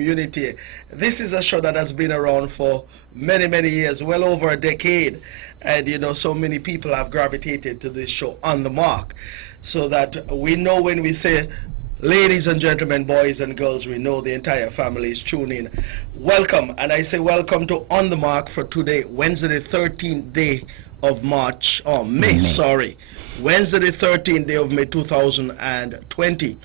Unity. This is a show that has been around for many, many years, well over a decade. And so many people have gravitated to this show On the Mark. So that we know when we say, ladies and gentlemen, boys and girls, we know the entire family is tuning in. Welcome, and I say welcome to On the Mark for today, Wednesday the 13th day of March, or May, sorry. Wednesday the 13th day of May 2020.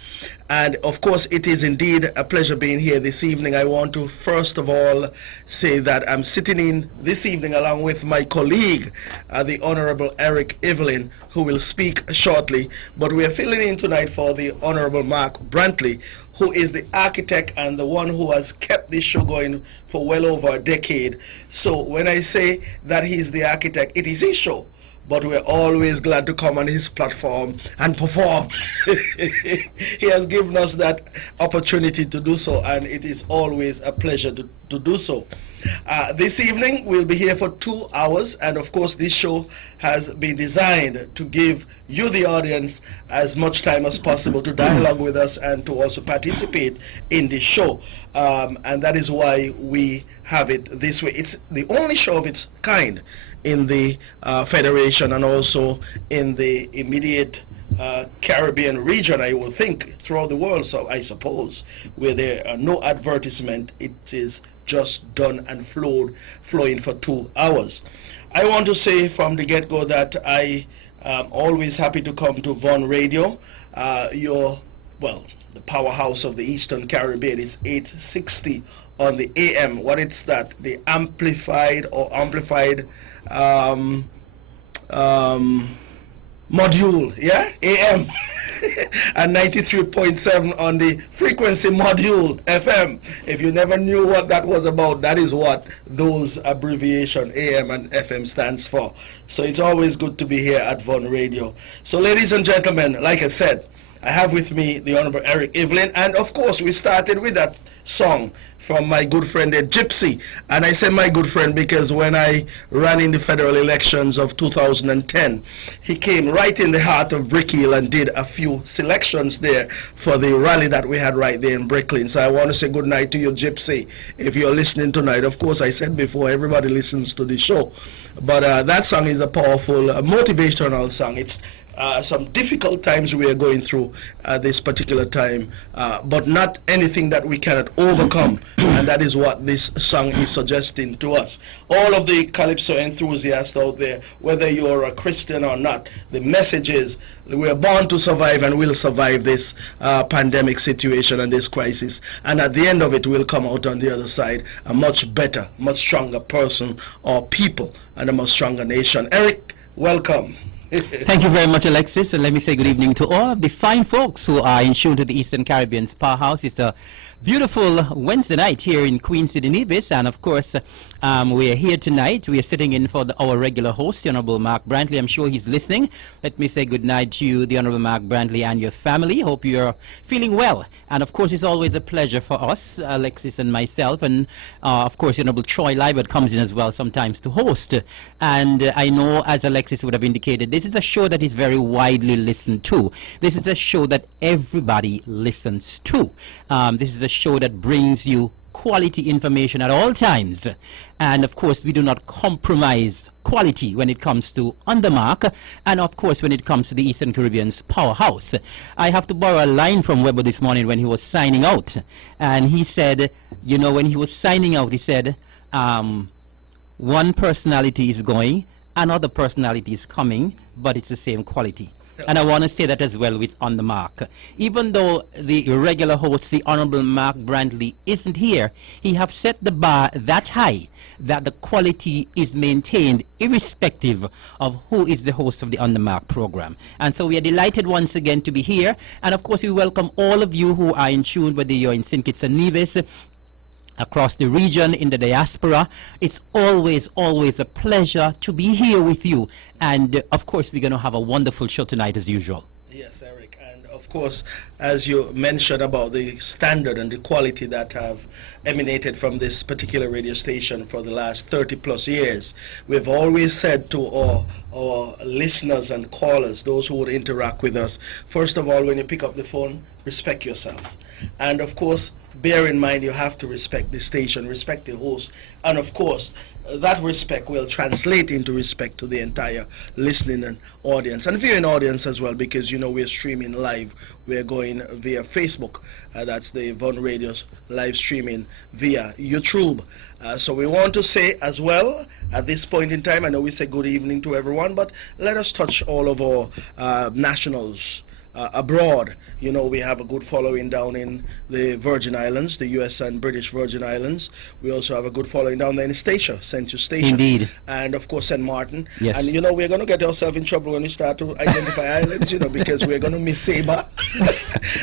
And of course, it is indeed a pleasure being here this evening. I want to first of all say that I'm sitting in this evening along with my colleague, the Honorable Eric Evelyn, who will speak shortly. But we are filling in tonight for the Honorable Mark Brantley, who is the architect and the one who has kept this show going for well over a decade. So when I say that he's the architect, it is his show. But we're always glad to come on his platform and perform. He has given us that opportunity to do so, and it is always a pleasure to do so. This evening, we'll be here for 2 hours, and of course, this show has been designed to give you, the audience, as much time as possible to dialogue with us and to also participate in the show. And that is why we have it this way. It's the only show of its kind in the Federation and also in the immediate Caribbean region, I will think, throughout the world, so I suppose, where there are no advertisement. It is just done and flowing for 2 hours. I want to say from the get-go that I am always happy to come to Von Radio. The powerhouse of the Eastern Caribbean is 860 on the AM. What is that? The amplified module, yeah, AM, and 93.7 on the frequency module, FM. If you never knew what that was about, that is what those abbreviation AM and FM stands for. So it's always good to be here at Von Radio. So ladies and gentlemen, like I said, I have with me the Honorable Eric Evelyn, and of course we started with that song from my good friend Gypsy. And I say my good friend because when I ran in the federal elections of 2010, he came right in the heart of Brick Hill and did a few selections there for the rally that we had right there in Brooklyn. So I want to say good night to you, Gypsy, if you're listening tonight. Of course, I said before, everybody listens to the show. But that song is a powerful, motivational song. It's some difficult times we are going through this particular time, but not anything that we cannot overcome, and that is what this song is suggesting to us. All of the Calypso enthusiasts out there, whether you're a Christian or not, the message is we're born to survive and we'll survive this pandemic situation and this crisis, and at the end of it we'll come out on the other side a much better, much stronger person or people, and a much stronger nation. Eric, welcome. Thank you very much, Alexis, and let me say good evening to all of the fine folks who are in tune to the Eastern Caribbean's powerhouse. It's a beautiful Wednesday night here in Queen City, Nevis, and of course we are here tonight. We are sitting in for our regular host, the Honorable Mark Brantley. I'm sure he's listening. Let me say good night to you, the Honorable Mark Brantley, and your family. Hope you're feeling well. And of course, it's always a pleasure for us, Alexis and myself, and of course, the Honorable Troy Libert comes in as well sometimes to host. And I know, as Alexis would have indicated, this is a show that is very widely listened to. This is a show that everybody listens to. This is a show that brings you quality information at all times, and of course we do not compromise quality when it comes to On the Mark, and of course when it comes to the Eastern Caribbean's powerhouse. I have to borrow a line from Weber this morning when he was signing out, and he said, when he was signing out, he said, one personality is going, another personality is coming, but it's the same quality. And I want to say that as well with On the Mark. Even though the regular host, the Honorable Mark Brantley, isn't here, he have set the bar that high that the quality is maintained irrespective of who is the host of the On the Mark program. And so we are delighted once again to be here. And of course we welcome all of you who are in tune, whether you're in St. Kitts and Nevis, across the region, in the diaspora. It's always a pleasure to be here with you. And of course, we're going to have a wonderful show tonight as usual. Yes, Eric. And of course, as you mentioned about the standard and the quality that have emanated from this particular radio station for the last 30 plus years, we've always said to our listeners and callers, those who would interact with us, first of all, when you pick up the phone, respect yourself. And of course, bear in mind you have to respect the station, respect the host, and of course that respect will translate into respect to the entire listening and audience and viewing audience as well, because you know we're streaming live. We're going via Facebook. That's the Von Radio's live streaming via YouTube. So we want to say as well at this point in time, I know we say good evening to everyone, but let us touch all of our nationals abroad. You know, we have a good following down in the Virgin Islands, the U.S. and British Virgin Islands. We also have a good following down there in Statia, St. Eustatia. Indeed. And of course St. Martin. Yes. And you know, we're going to get ourselves in trouble when we start to identify islands, you know, because we're going to miss Sabre.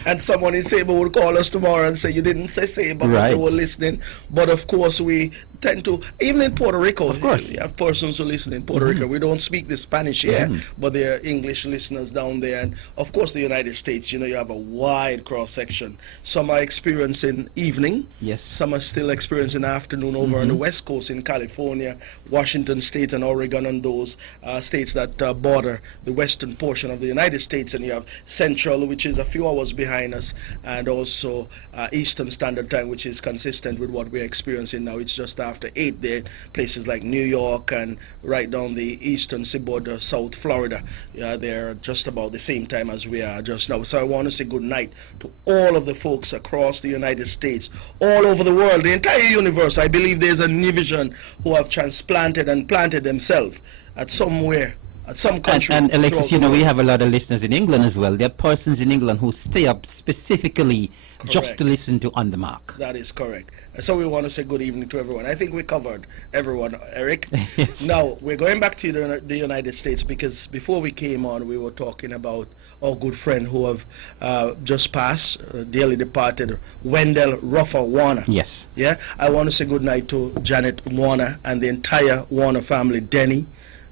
And someone in Sabre will call us tomorrow and say, you didn't say Sabre, but Right. they were listening. But of course we tend to, even in Puerto Rico, Of course. you have persons who listen in Puerto Rico. We don't speak the Spanish here, but there are English listeners down there. And of course the United States, you know, you have a wide cross section. Some are experiencing evening. Yes. Some are still experiencing afternoon over on the West Coast in California, Washington State and Oregon, and those states that border the western portion of the United States. And you have Central, which is a few hours behind us, and also Eastern Standard Time, which is consistent with what we're experiencing now. It's just after 8 there. Places like New York and right down the eastern seaboard, South Florida, they're just about the same time as we are just now. So I want to say good night to all of the folks across the United States, all over the world, the entire universe. I believe there's a Univision who have transplanted and planted themselves at somewhere, at some country. And Alexis, throughout you the know, we world. have a lot of listeners in England as well. There are persons in England who stay up specifically just Correct. to listen to On the Mark. That is correct. So we want to say good evening to everyone. I think we covered everyone, Eric. Yes. Now, we're going back to the United States, because before we came on, we were talking about our good friend who have just passed, dearly departed, Wendell Ruffer Warner. Yes. Yeah, I want to say good night to Janet Warner and the entire Warner family, Denny,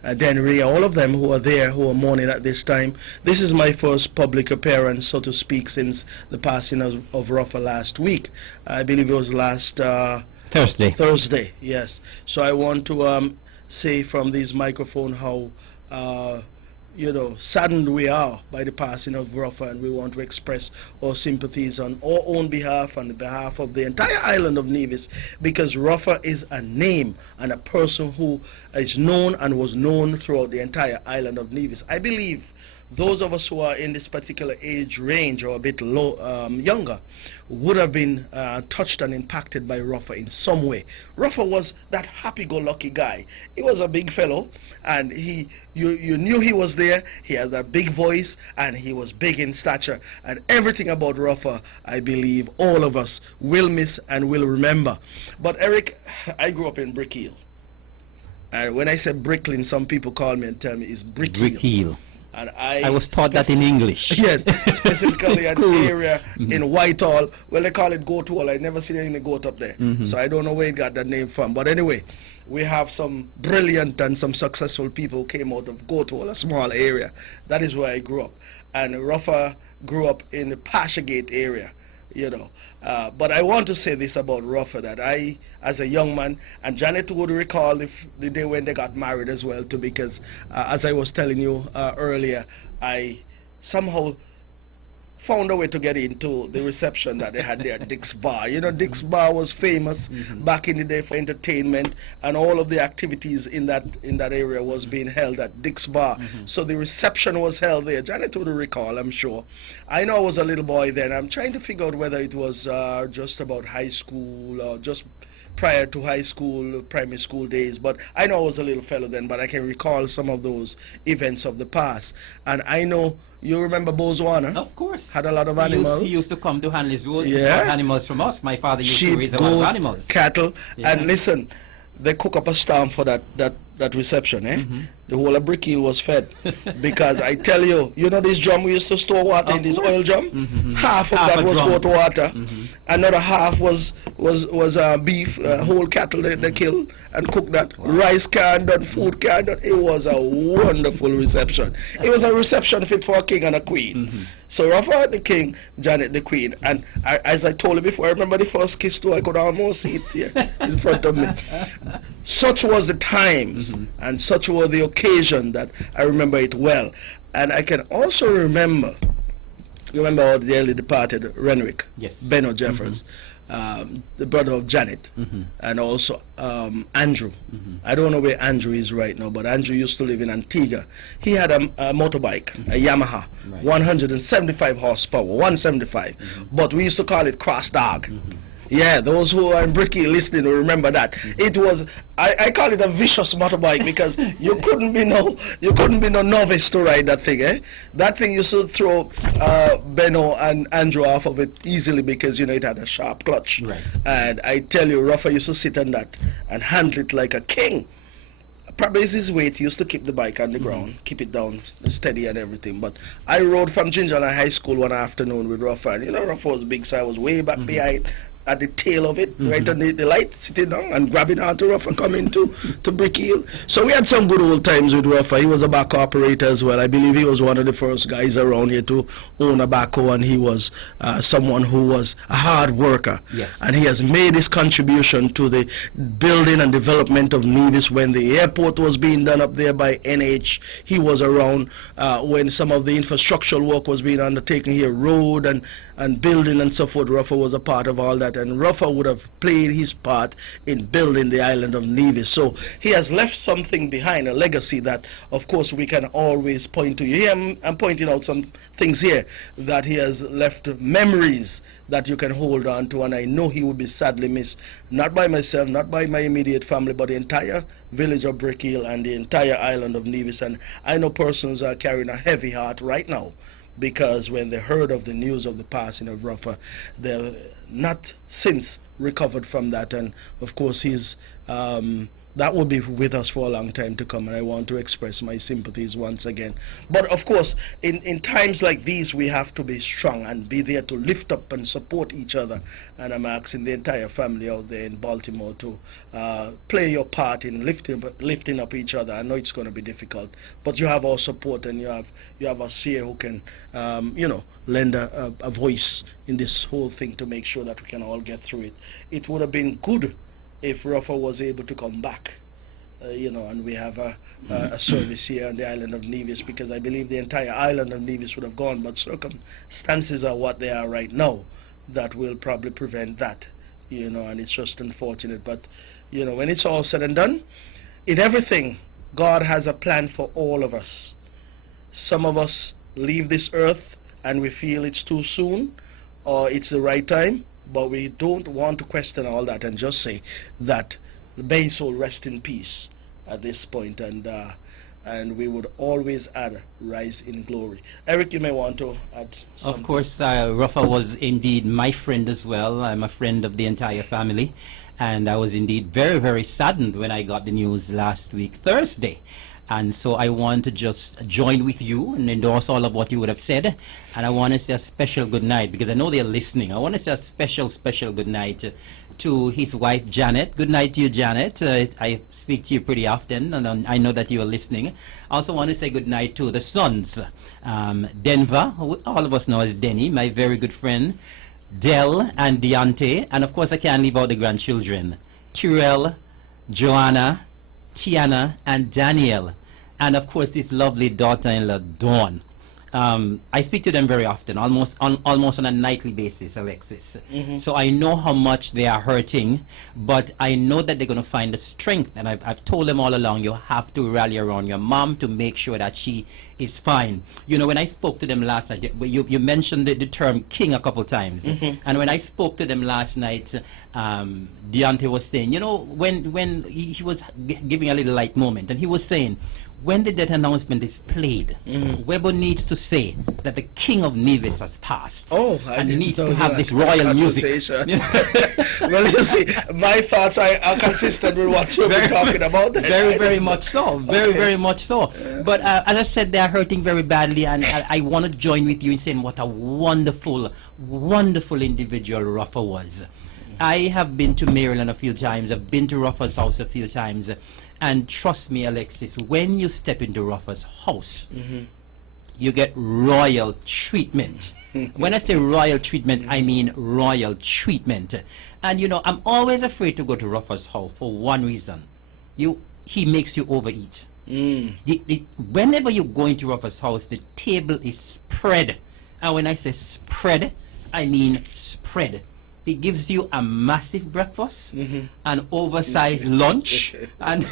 Ray, all of them who are there, who are mourning at this time. This is my first public appearance, so to speak, since the passing of Ruffer last week. I believe it was last Thursday, yes. So I want to say from this microphone how you know, saddened we are by the passing of Ruffer, and we want to express our sympathies on our own behalf and the behalf of the entire island of Nevis, because Ruffer is a name and a person who is known and was known throughout the entire island of Nevis. I believe those of us who are in this particular age range or a bit younger would have been touched and impacted by Ruffer in some way. Ruffer was that happy-go-lucky guy. He was a big fellow, and you knew he was there. He had a big voice, and he was big in stature. And everything about Ruffer, I believe, all of us will miss and will remember. But Eric, I grew up in Brick Hill. And when I say Brooklyn, some people call me and tell me it's Brick Hill. And I was taught that in English. Yes, specifically an Cool. area in Whitehall. Well, they call it Goat Hall. I never seen any goat up there. So I don't know where it got that name from. But anyway, we have some brilliant and some successful people who came out of Goat Hall, a small area. That is where I grew up. And Ruffer grew up in the Pashagate area, you know. But I want to say this about Ruffer, that I, as a young man, and Janet would recall the day when they got married as well too, because as I was telling you earlier, I somehow found a way to get into the reception that they had there at Dick's Bar. You know, Dick's Bar was famous back in the day for entertainment, and all of the activities in that area was being held at Dick's Bar. So the reception was held there. Janet would recall, I'm sure. I know I was a little boy then. I'm trying to figure out whether it was just about high school or just prior to high school, primary school days, but I know I was a little fellow then, but I can recall some of those events of the past. And I know you remember Botswana. Of course. Had a lot of animals. He used to come to Hanley's Road Yeah. and buy animals from us. My father used to Sheep, raise a lot of goat, animals. cattle. Yeah. And listen, they cook up a storm for that reception, eh? The whole of Brick Hill was fed. Because I tell you, you know this drum we used to store water in, this oil drum? Half of that was goat water. Another half was beef, whole cattle they killed and cooked that. Rice can done, food can done. It was a wonderful reception. It was a reception fit for a king and a queen. So Ruffer the king, Janet the queen. And as I told you before, I remember the first kiss too. I could almost see it here in front of me. Such was the times and such were the occasion that I remember it well. And I can also remember our dearly departed Renwick, Yes. Benno Jeffers. the brother of Janet, and also Andrew. I don't know where Andrew is right now, but Andrew used to live in Antigua. He had a motorbike, a Yamaha, 175 horsepower, 175, but we used to call it Cross Dog. Yeah, those who are in Bricky listening will remember that. It was, I call it a vicious motorbike because you couldn't be no novice to ride that thing, eh? That thing used to throw Benno and Andrew off of it easily because, you know, it had a sharp clutch. Right. And I tell you, Rafa used to sit on that and handle it like a king. Probably is his weight. He used to keep the bike on the ground, keep it down steady and everything. But I rode from Ginger High School one afternoon with Rafa, and you know, Rafa was big, so I was way back behind at the tail of it, right on the light, sitting down and grabbing onto Rafa coming to Brick Hill. So we had some good old times with Rafa. He was a back operator as well. I believe he was one of the first guys around here to own a backhoe, and he was someone who was a hard worker. Yes. And he has made his contribution to the building and development of Nevis. When the airport was being done up there by NH, he was around when some of the infrastructural work was being undertaken here, road and building and so forth. Rafa was a part of all that, and Rafa would have played his part in building the island of Nevis. So he has left something behind, a legacy that, of course, we can always point to. Here I'm pointing out some things here that he has left, memories that you can hold on to, and I know he will be sadly missed, not by myself, not by my immediate family, but the entire village of Brick Hill and the entire island of Nevis. And I know persons are carrying a heavy heart right now, because when they heard of the news of the passing of Rafa, they're not since recovered from that. And of course, he's that will be with us for a long time to come, and I want to express my sympathies once again. But of course, in times like these, we have to be strong and be there to lift up and support each other. And I'm asking the entire family out there in Baltimore to play your part in lifting up each other. I know it's going to be difficult, but you have our support, and you have us here who can, you know, lend a voice in this whole thing to make sure that we can all get through it. It would have been good if Rafa was able to come back, you know, and we have a service here on the island of Nevis, because I believe the entire island of Nevis would have gone, but circumstances are what they are right now that will probably prevent that, you know, and it's just unfortunate. But, you know, when it's all said and done, in everything, God has a plan for all of us. Some of us leave this earth and we feel it's too soon or it's the right time, but we don't want to question all that and just say that may his soul rest in peace at this point, and we would always add rise in glory. Eric, you may want to add something. Of course, Rafa was indeed my friend as well. I'm a friend of the entire family, and I was indeed very, very saddened when I got the news last week, Thursday. And so I want to just join with you and endorse all of what you would have said. And I want to say a special good night, because I know they're listening. I want to say a special, special good night to his wife, Janet. Good night to you, Janet. I speak to you pretty often, and I know that you are listening. I also want to say good night to the sons. Denver, who all of us know as Denny, my very good friend. Dell and Deontay. And of course, I can't leave out the grandchildren. Tyrell, Joanna, Tiana, and Daniel, and of course his lovely daughter-in-law Dawn. I speak to them very often, almost on a nightly basis, Alexis. So I know how much they are hurting, but I know that they're going to find the strength, and I've told them all along, you have to rally around your mom to make sure that she is fine. You know, when I spoke to them last night, you mentioned the term king a couple times, and when I spoke to them last night, Deontay was saying, you know, when he was giving a little light moment, and he was saying, when the death announcement is played, Weber needs to say that the king of Nevis has passed. Oh, and he needs to have this royal music. Well, you see, my thoughts are consistent with what you've been talking about. Very, very much so. Very, very much so. But as I said, they are hurting very badly, and I want to join with you in saying what a wonderful, wonderful individual Rafa was. I have been to Maryland a few times. I've been to Rafa's house a few times. And trust me, Alexis, when you step into Rafa's house, you get royal treatment. When I say royal treatment, I mean royal treatment. And you know, I'm always afraid to go to Rafa's house for one reason. He makes you overeat. Whenever you go into Rafa's house, the table is spread. And when I say spread, I mean spread. He gives you a massive breakfast, an oversized lunch, and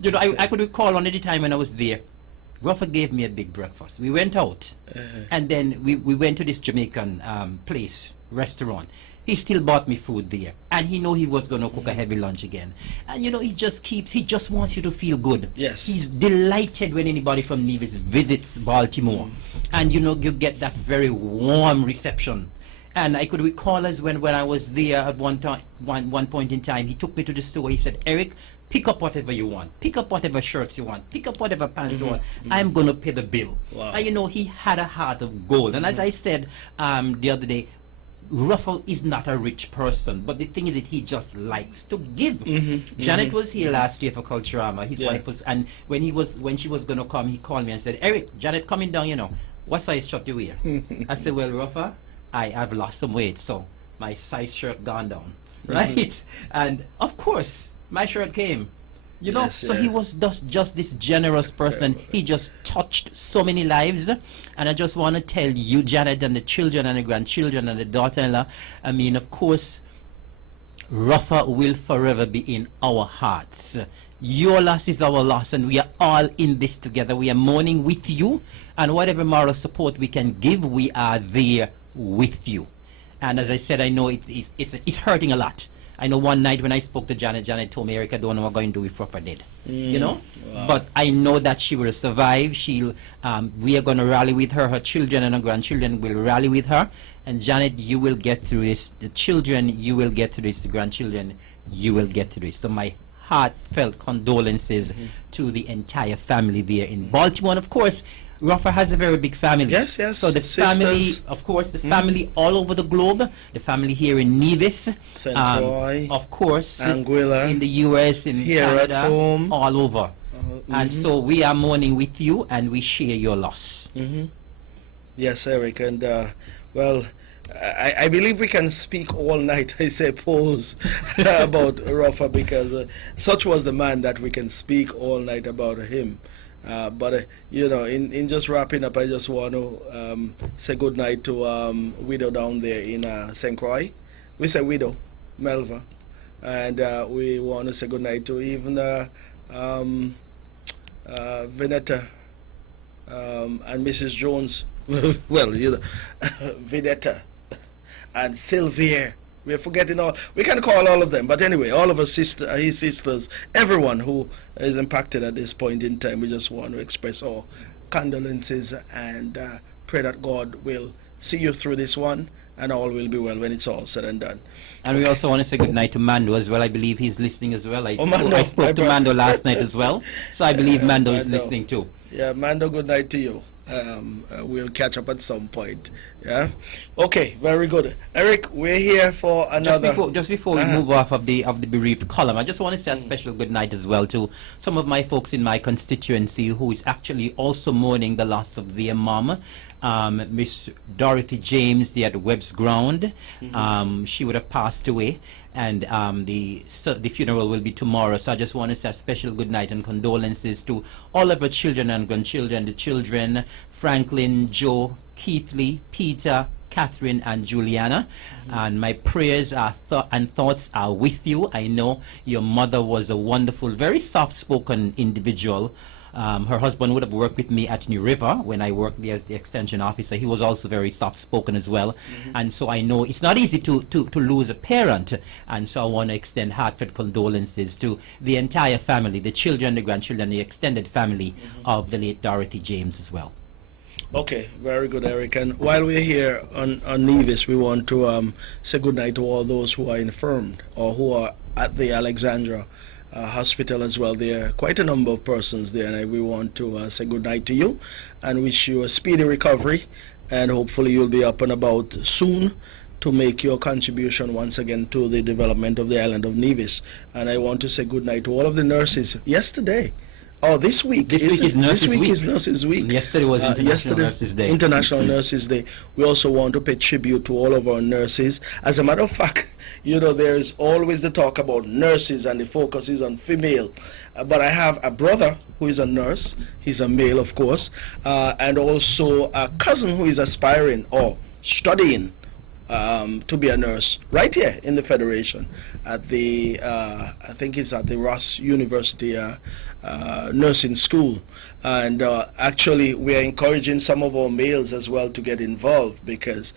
you know, I could recall on the time when I was there, Rafa gave me a big breakfast. We went out, and then we went to this Jamaican restaurant. He still bought me food there, and he know he was going to cook a heavy lunch again. And you know, he just wants you to feel good. Yes. He's delighted when anybody from Nevis visits Baltimore, and you know, you get that very warm reception. And I could recall as when I was there at one point in time, he took me to the store. He said, "Eric, pick up whatever you want. Pick up whatever shirts you want. Pick up whatever pants you want. I'm going to pay the bill." Wow. And you know, he had a heart of gold. And as I said the other day, Ruffle is not a rich person, but the thing is that he just likes to give. Janet was here last year for Culturama. His wife was, and when she was going to come, he called me and said, "Eric, Janet coming down, you know, what size shirt you wear?" I said, "Well, Ruffle, I have lost some weight, so my size shirt gone down." Right? And of course, my shirt came. You know, Yes, so he was just this generous person. He just touched so many lives. And I just want to tell you, Janet, and the children and the grandchildren and the daughter-in-law, I mean, of course, Rafa will forever be in our hearts. Your loss is our loss, and we are all in this together. We are mourning with you, and whatever moral support we can give, we are there with you. And as I said, I know it's hurting a lot. I know one night when I spoke to Janet told me, "Eric, I don't know what I'm going to do if Rafa dead." You know? Wow. But I know that she will survive. We are going to rally with her. Her children and her grandchildren will rally with her. And Janet, you will get through this. The children, you will get through this. The grandchildren, you will get through this. So my heartfelt condolences to the entire family there in Baltimore. And of course, Rafa has a very big family. Yes, yes. So the family, of course, the family all over the globe, the family here in Nevis, St. Croix, of course, Anguilla, in the U.S., in here Canada, at home, all over. And so we are mourning with you, and we share your loss. Yes, Eric, and well, I believe we can speak all night, I suppose, about Rafa, because such was the man that we can speak all night about him. But you know, in just wrapping up, I just want to say good night to widow down there in St. Croix. We say widow, Melva, and we want to say good night to even Vinetta and Mrs. Jones. Well, you know, Vinetta and Sylvia. We're forgetting all. We can call all of them, but anyway, all of us his sisters, everyone who is impacted at this point in time. We just want to express our condolences and pray that God will see you through this one, and all will be well when it's all said and done. And we also want to say good night to Mando as well. I believe he's listening as well. I Mando, spoke to Mando last night as well, so I believe Mando is listening too. Yeah, Mando, good night to you. We'll catch up at some point. Yeah. Okay. Very good. Eric, we're here for another. Just before we move off of the bereaved column, I just want to say a special good night as well to some of my folks in my constituency who is actually also mourning the loss of their mom, Miss Dorothy James, there at Webb's Ground. She would have passed away. And the funeral will be tomorrow. So I just want to say a special good night and condolences to all of our children and grandchildren, the children, Franklin, Joe, Keithley, Peter, Catherine, and Juliana. And my prayers and thoughts are with you. I know your mother was a wonderful, very soft-spoken individual. Her husband would have worked with me at New River when I worked there as the extension officer. He was also very soft-spoken as well. And so I know it's not easy to lose a parent. And so I want to extend heartfelt condolences to the entire family, the children, the grandchildren, the extended family of the late Dorothy James as well. Okay, very good, Eric. And while we're here on Nevis, we want to say good night to all those who are infirmed or who are at the Alexandra hospital as well. There are quite a number of persons there, and we want to say good night to you and wish you a speedy recovery, and hopefully you'll be up and about soon to make your contribution once again to the development of the island of Nevis. And I want to say good night to all of the nurses. Yesterday, this week. This week is Nurses Week. Yesterday was International Nurses Day. International Nurses Day. We also want to pay tribute to all of our nurses. As a matter of fact, you know, there's always the talk about nurses and the focus is on female. But I have a brother who is a nurse. He's a male, of course. And also a cousin who is aspiring or studying to be a nurse right here in the Federation at the, I think it's at the Ross University nursing school. And actually, we are encouraging some of our males as well to get involved, because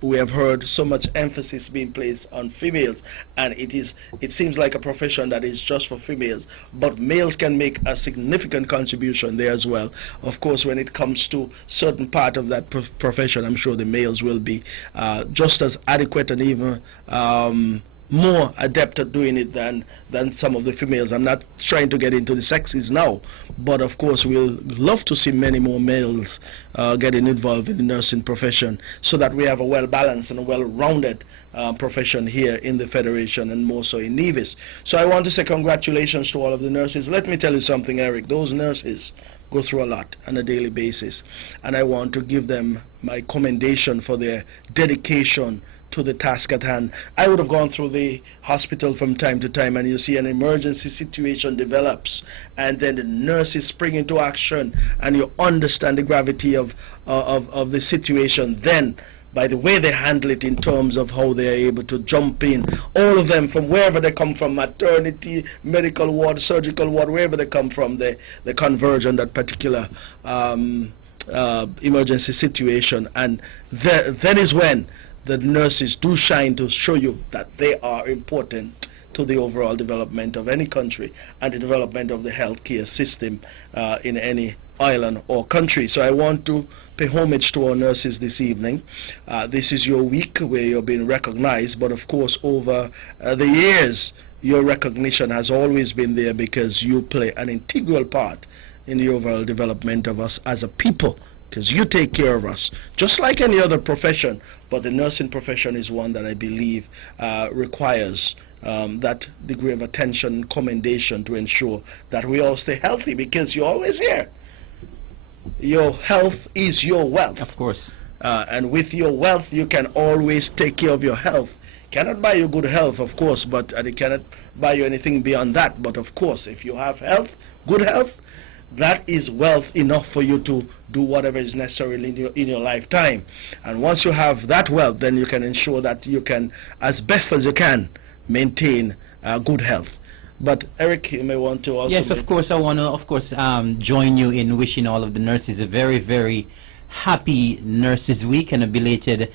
we have heard so much emphasis being placed on females, and it seems like a profession that is just for females, but males can make a significant contribution there as well. Of course, when it comes to certain part of that profession, I'm sure the males will be just as adequate and even more adept at doing it than some of the females. I'm not trying to get into the sexes now, but of course we'll love to see many more males getting involved in the nursing profession, so that we have a well-balanced and a well-rounded profession here in the Federation, and more so in Nevis. So I want to say congratulations to all of the nurses. Let me tell you something, Eric. Those nurses go through a lot on a daily basis, and I want to give them my commendation for their dedication to the task at hand. I would have gone through the hospital from time to time, and you see an emergency situation develops, and then the nurses spring into action, and you understand the gravity of the situation then by the way they handle it, in terms of how they are able to jump in, all of them from wherever they come from, maternity, medical ward, surgical ward, wherever they come from, they converge on that particular emergency situation. And that is when the nurses do shine, to show you that they are important to the overall development of any country and the development of the healthcare system in any island or country. So I want to pay homage to our nurses this evening. This is your week where you're being recognized, but of course over the years your recognition has always been there, because you play an integral part in the overall development of us as a people, because you take care of us just like any other profession, but the nursing profession is one that I believe requires that degree of attention and commendation to ensure that we all stay healthy, because you're always here. Your health is your wealth. Of course. And with your wealth, you can always take care of your health. Cannot buy you good health, of course, but it cannot buy you anything beyond that. But of course, if you have health, good health, that is wealth enough for you to do whatever is necessary in your lifetime. And once you have that wealth, then you can ensure that you can, as best as you can, maintain good health. But Eric, you may want to also... Yes, of course, I want to, join you in wishing all of the nurses a very, very happy Nurses Week, and a belated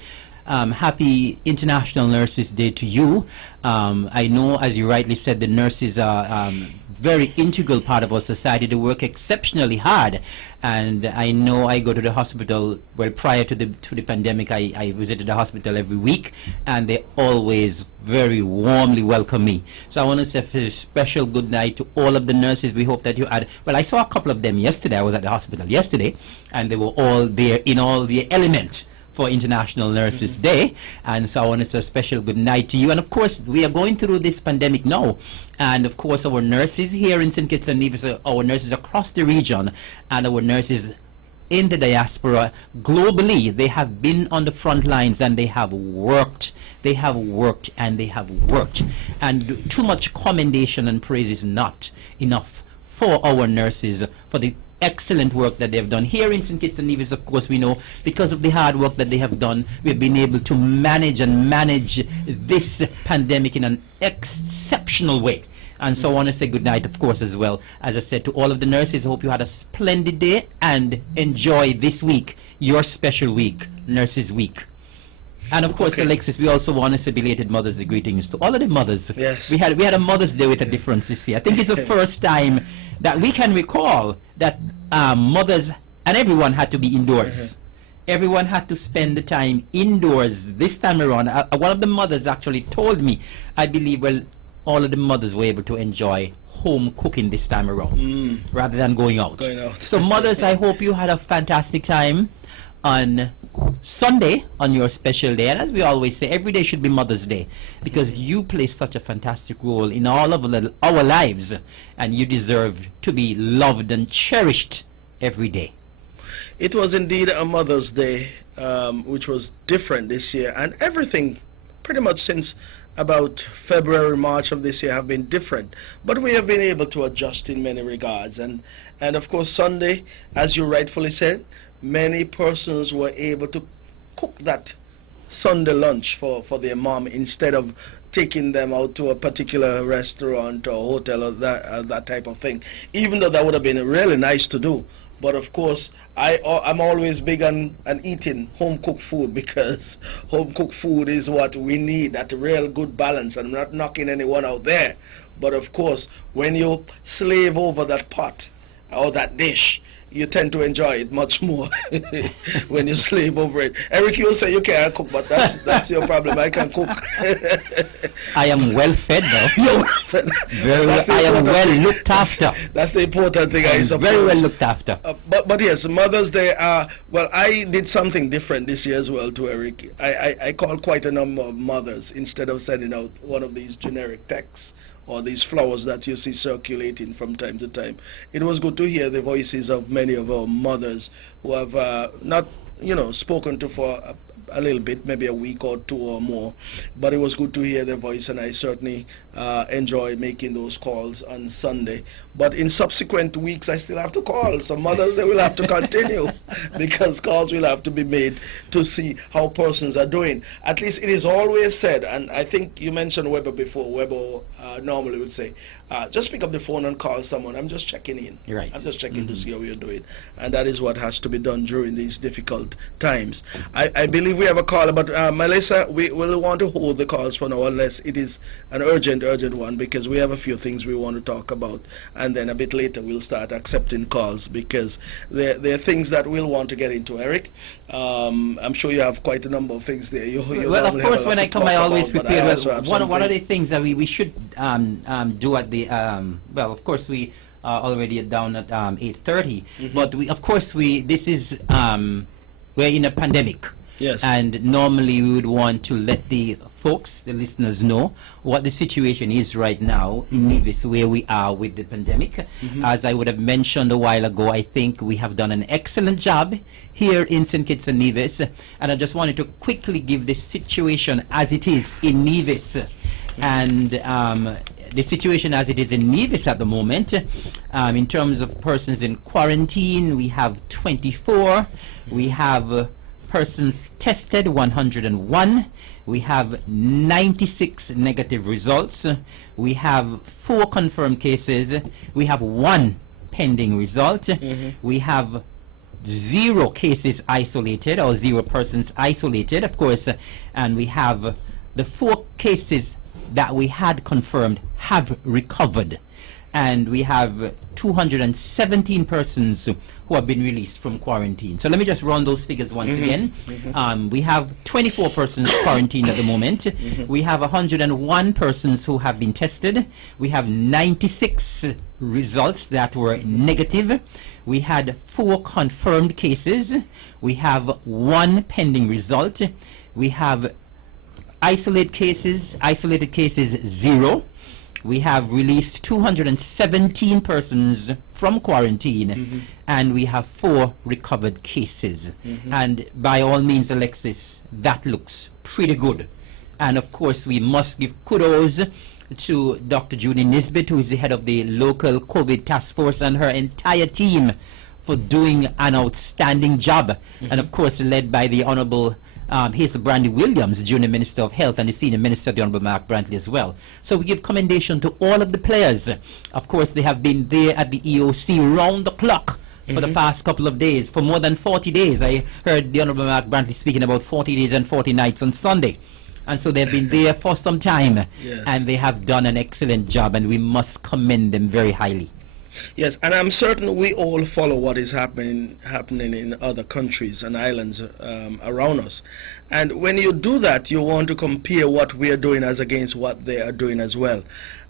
happy International Nurses Day to you. I know, as you rightly said, the nurses are very integral part of our society. They work exceptionally hard, and I know I go to the hospital. Well, prior to the pandemic, I visited the hospital every week, and they always very warmly welcome me. So I want to say a special good night to all of the nurses. We hope that you had, well, I saw a couple of them yesterday. I was at the hospital yesterday, and they were all there in all the element for International Nurses Day. And so I want to say a special good night to you. And of course, we are going through this pandemic now, and of course our nurses here in St. Kitts and Nevis, our nurses across the region, and our nurses in the diaspora globally, they have been on the front lines, and they have worked, and and too much commendation and praise is not enough for our nurses, for the excellent work that they've done here in St. Kitts and Nevis. Of course, we know, because of the hard work that they have done, we've been able to manage this pandemic in an exceptional way. And so I want to say good night, of course, as well, as I said, to all of the nurses. I hope you had a splendid day, and enjoy this week, your special week, Nurses Week. And of course, Alexis, we also want to say belated Mother's Day greetings to all of the mothers. Yes. We had a Mother's Day with a difference this year. I think it's the first time that we can recall that mothers and everyone had to be indoors. Everyone had to spend the time indoors this time around. One of the mothers actually told me, I believe, well, all of the mothers were able to enjoy home cooking this time around rather than going out. So mothers, I hope you had a fantastic time on Sunday, on your special day. And as we always say, every day should be Mother's Day, because you play such a fantastic role in all of our lives, and you deserve to be loved and cherished every day. It was indeed a Mother's Day, which was different this year, and everything pretty much since about February, March of this year have been different, but we have been able to adjust in many regards. And of course, Sunday, as you rightfully said, many persons were able to cook that Sunday lunch for their mom instead of taking them out to a particular restaurant or hotel or that type of thing. Even though that would have been really nice to do. But of course, I'm always big on eating home cooked food because home cooked food is what we need, that real good balance. I'm not knocking anyone out there. But of course, when you slave over that pot or that dish, you tend to enjoy it much more when you slave over it. Eric, you say you can't cook, but that's your problem. I can cook. I am well fed though. You're well fed. I am well looked after. That's the important thing, I suppose. Very well looked after. But yes, Mother's Day. Well, I did something different this year as well, too, Eric. I called quite a number of mothers instead of sending out one of these generic texts or these flowers that you see circulating from time to time. It was good to hear the voices of many of our mothers who have not, spoken to for a little bit, maybe a week or two or more. But it was good to hear their voice, and I certainly enjoy making those calls on Sunday. But in subsequent weeks, I still have to call. Some mothers, they will have to continue because calls will have to be made to see how persons are doing. At least it is always said, and I think you mentioned Weber before. Weber normally would say, just pick up the phone and call someone. I'm just checking in. You're right. I'm just checking to see how you're doing. And that is what has to be done during these difficult times. I believe we have a caller, but Melissa, we will want to hold the calls for now unless it is an urgent one, because we have a few things we want to talk about. And then a bit later we'll start accepting calls because there are things that we'll want to get into, Eric. I'm sure you have quite a number of things there. Well, of course, when I come, I always prepare. One of the things things that we should do at the well, of course, we are already down at 8:30, but this is we're in a pandemic. Yes. And normally we would want to let the folks, the listeners, know what the situation is right now in Nevis, where we are with the pandemic. As I would have mentioned a while ago, I think we have done an excellent job here in St. Kitts and Nevis. And I just wanted to quickly give the situation as it is in Nevis. And the situation as it is in Nevis at the moment, in terms of persons in quarantine, we have 24. We have persons tested, 101. We have 96 negative results. We have 4 confirmed cases. We have 1 pending result. We have 0 cases isolated, or 0 persons isolated, of course. And we have the 4 cases that we had confirmed have recovered. And we have 217 persons who have been released from quarantine. So let me just run those figures once again. We have 24 persons quarantined at the moment. We have 101 persons who have been tested. We have 96 results that were negative. We had 4 confirmed cases. We have 1 pending result. We have isolated cases 0. We have released 217 persons from quarantine, and we have 4 recovered cases. And by all means, Alexis, that looks pretty good. And of course, we must give kudos to Dr. Judy Nisbet, who is the head of the local COVID task force, and her entire team for doing an outstanding job. And of course, led by the Honorable Hazel Brandy Williams, Junior Minister of Health, and the Senior Minister, the Honorable Mark Brantley, as well. So we give commendation to all of the players. Of course, they have been there at the EOC round the clock for the past couple of days, for more than 40 days. I heard the Honorable Mark Brantley speaking about 40 days and 40 nights on Sunday. And so they've been there for some time, and they have done an excellent job, and we must commend them very highly. Yes, and I'm certain we all follow what is happening in other countries and islands around us. And when you do that, you want to compare what we are doing as against what they are doing as well.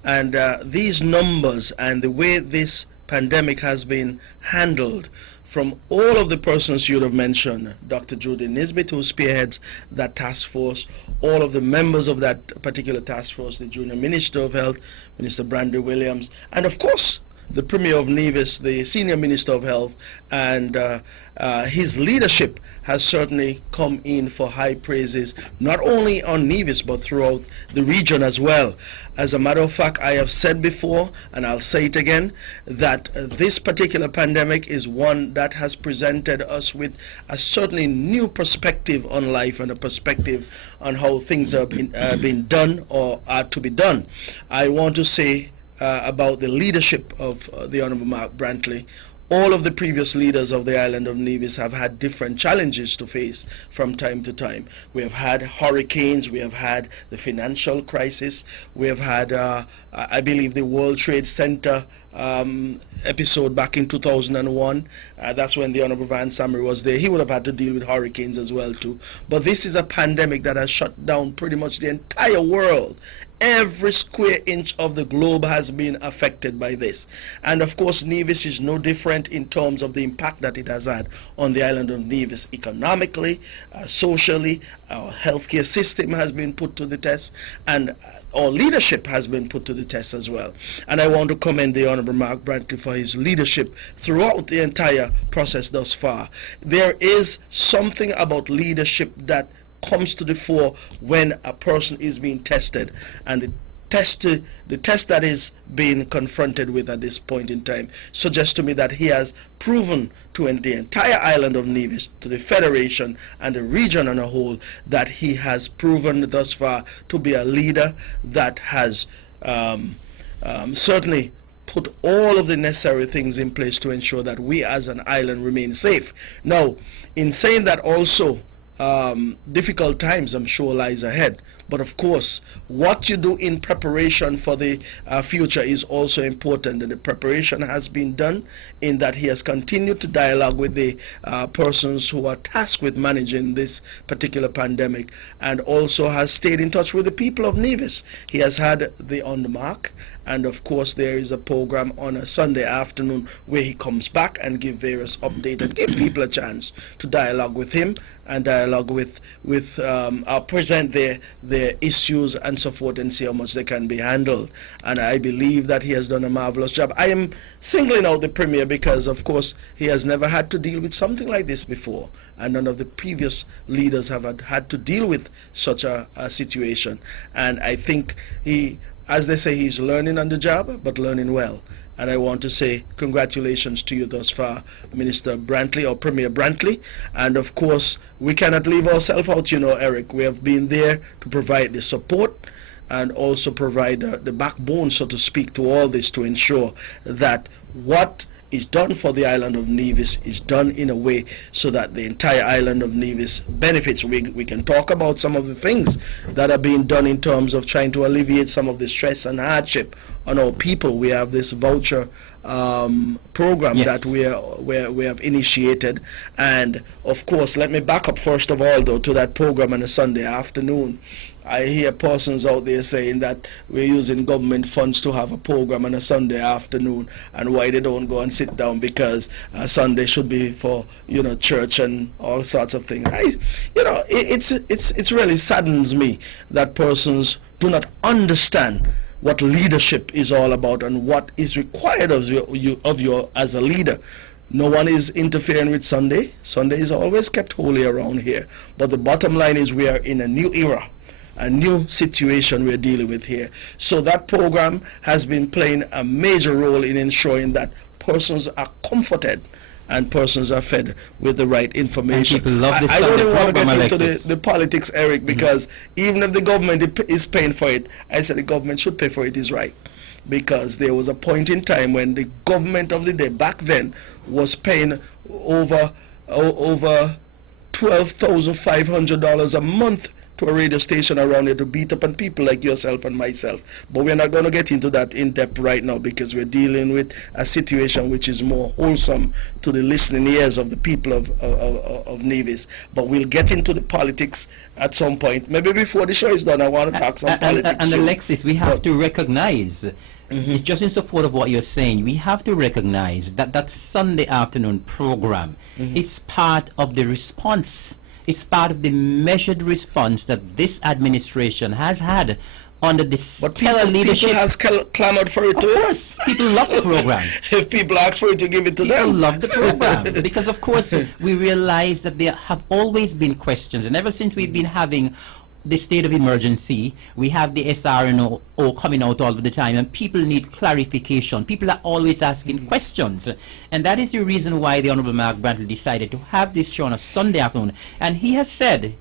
And these numbers and the way this pandemic has been handled from all of the persons you have mentioned, Dr. Judy Nisbet, who spearheads that task force, all of the members of that particular task force, the Junior Minister of Health, Minister Brandy Williams, and of course, the Premier of Nevis, the Senior Minister of Health, and his leadership has certainly come in for high praises, not only on Nevis, but throughout the region as well. As a matter of fact, I have said before, and I'll say it again, that this particular pandemic is one that has presented us with a certainly new perspective on life and a perspective on how things are being done or are to be done. I want to say about the leadership of the Honourable Mark Brantley. All of the previous leaders of the island of Nevis have had different challenges to face from time to time. We have had hurricanes, we have had the financial crisis, we have had, I believe, the World Trade Center episode back in 2001. That's when the Honorable Van Sammer was there. He would have had to deal with hurricanes as well too. But this is a pandemic that has shut down pretty much the entire world. Every square inch of the globe has been affected by this. And of course, Nevis is no different in terms of the impact that it has had on the island of Nevis economically, socially. Our healthcare system has been put to the test, and our leadership has been put to the test as well. And I want to commend the Honorable Mark Brantley for his leadership throughout the entire process thus far. There is something about leadership that comes to the fore when a person is being tested, and the test that is being confronted with at this point in time suggests to me that he has proven to the entire island of Nevis, to the Federation and the region on a whole, that he has proven thus far to be a leader that has certainly put all of the necessary things in place to ensure that we as an island remain safe. Now, in saying that also, difficult times I'm sure lies ahead, but of course what you do in preparation for the future is also important, and the preparation has been done in that he has continued to dialogue with the persons who are tasked with managing this particular pandemic, and also has stayed in touch with the people of Nevis. He has had the On the Mark, and of course there is a program on a Sunday afternoon where he comes back and give various updates and give people a chance to dialogue with him and dialogue with present their issues and so forth, and see how much they can be handled. And I believe that he has done a marvelous job. I am singling out the Premier because of course he has never had to deal with something like this before, and none of the previous leaders have had to deal with such a situation. And I think he, as they say, he's learning on the job, but learning well. And I want to say congratulations to you thus far, Minister Brantley, or Premier Brantley. And of course, we cannot leave ourselves out, you know, Eric. We have been there to provide the support and also provide the backbone, so to speak, to all this, to ensure that what is done for the island of Nevis is done in a way so that the entire island of Nevis benefits. We can talk about some of the things that are being done in terms of trying to alleviate some of the stress and hardship on our people. We have this voucher program Yes. that we have initiated, and of course, let me back up first of all though to that program on a Sunday afternoon. I hear persons out there saying that we're using government funds to have a program on a Sunday afternoon, and why they don't go and sit down, because Sunday should be for, you know, church and all sorts of things. It's really saddens me that persons do not understand what leadership is all about and what is required of you as a leader. No one is interfering with Sunday. Sunday is always kept holy around here. But the bottom line is we are in a new era, a new situation we're dealing with here. So that program has been playing a major role in ensuring that persons are comforted and persons are fed with the right information. And people love this I don't even want to program, get into Alexis. the politics, Eric, because even if the government is paying for it, I said the government should pay for it is right. Because there was a point in time when the government of the day back then was paying over $12,500 a month to a radio station around here to beat up on people like yourself and myself. But we're not going to get into that in depth right now, because we're dealing with a situation which is more wholesome to the listening ears of the people of Nevis. But we'll get into the politics at some point. Maybe before the show is done, I want to talk some politics. And too. Alexis, we have to recognize, it's just in support of what you're saying, we have to recognize that that Sunday afternoon program is part of the response. It's part of the measured response that this administration has had under the But stellar leadership. people has clamored for it Of too. course, people love the program. If people ask for it, to give it to People them. love the program because, of course, we realize that there have always been questions, and ever since we've been having the state of emergency, we have the SRNO coming out all the time, and people need clarification. People are always asking questions, and that is the reason why the Honorable Mark Brantley decided to have this show on a Sunday afternoon. And he has said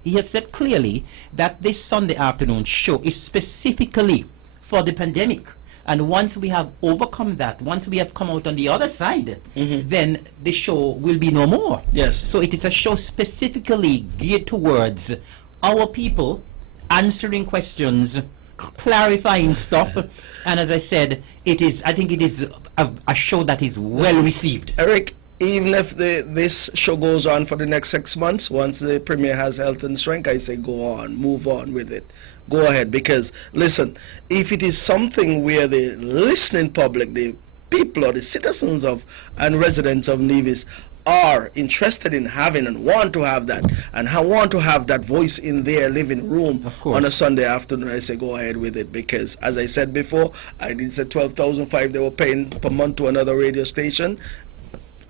clearly that this Sunday afternoon show is specifically for the pandemic. And once we have overcome that, once we have come out on the other side, then the show will be no more. Yes. So it is a show specifically geared towards our people, answering questions, clarifying stuff. And as I said, I think it is a show that is well received. Eric, even if this show goes on for the next 6 months, once the premier has health and strength, I say go on, move on with it. Go ahead, because listen, if it is something where the listening public, the people or the citizens of and residents of Nevis are interested in having and want to have that, and want to have that voice in their living room on a Sunday afternoon, I say go ahead with it, because as I said before, I did say $12,500 they were paying per month to another radio station.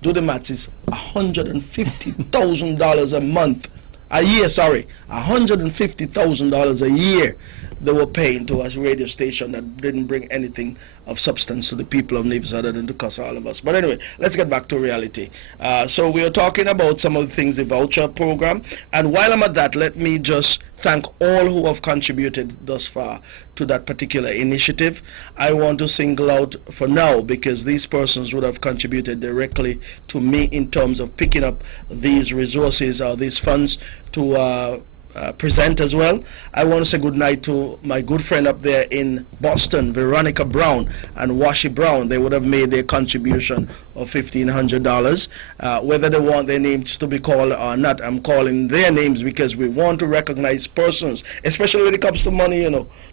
Do the maths, it's $150,000 a month. A year, sorry, $150,000 a year they were paying to a radio station that didn't bring anything of substance to the people of Nevis other than to cost all of us. But anyway, let's get back to reality. So we are talking about some of the things, the voucher program, and while I'm at that, let me just thank all who have contributed thus far to that particular initiative. I want to single out for now, because these persons would have contributed directly to me in terms of picking up these resources or these funds to present as well. I want to say good night to my good friend up there in Boston, Veronica Brown and Washi Brown. They would have made their contribution of $1,500. Whether they want their names to be called or not, I'm calling their names because we want to recognize persons, especially when it comes to money,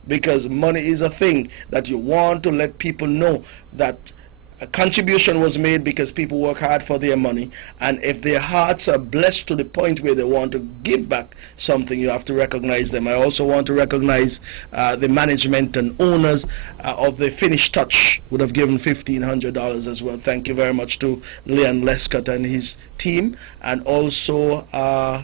because money is a thing that you want to let people know that a contribution was made because people work hard for their money, and if their hearts are blessed to the point where they want to give back something, you have to recognize them. I also want to recognize the management and owners of the Finish Touch would have given $1,500 as well. Thank you very much to Leon Lescott and his team, and also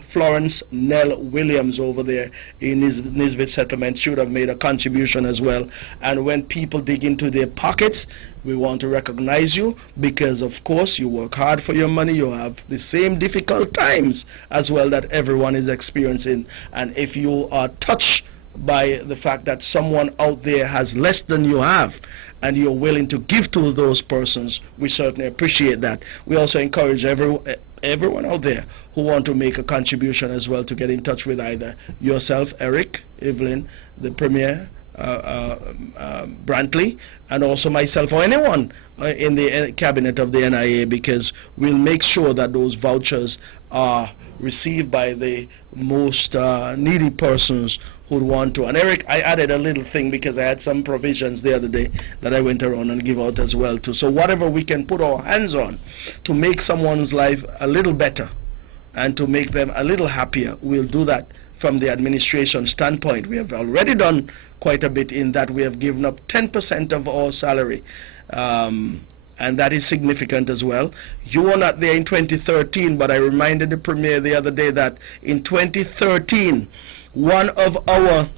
Florence Nell Williams over there in Nisbet Settlement should have made a contribution as well. And when people dig into their pockets, we want to recognize you because, of course, you work hard for your money. You have the same difficult times as well that everyone is experiencing. And if you are touched by the fact that someone out there has less than you have and you're willing to give to those persons, we certainly appreciate that. We also encourage everyone out there who want to make a contribution as well to get in touch with either yourself, Eric, Evelyn, the Premier, Brantley, and also myself or anyone in the cabinet of the NIA, because we'll make sure that those vouchers are received by the most needy persons who want to. And Eric, I added a little thing because I had some provisions the other day that I went around and give out as well too. So whatever we can put our hands on to make someone's life a little better and to make them a little happier, we'll do that from the administration standpoint. We have already done quite a bit in that we have given up 10% of our salary, and that is significant as well. You were not there in 2013, but I reminded the Premier the other day that in 2013, one of our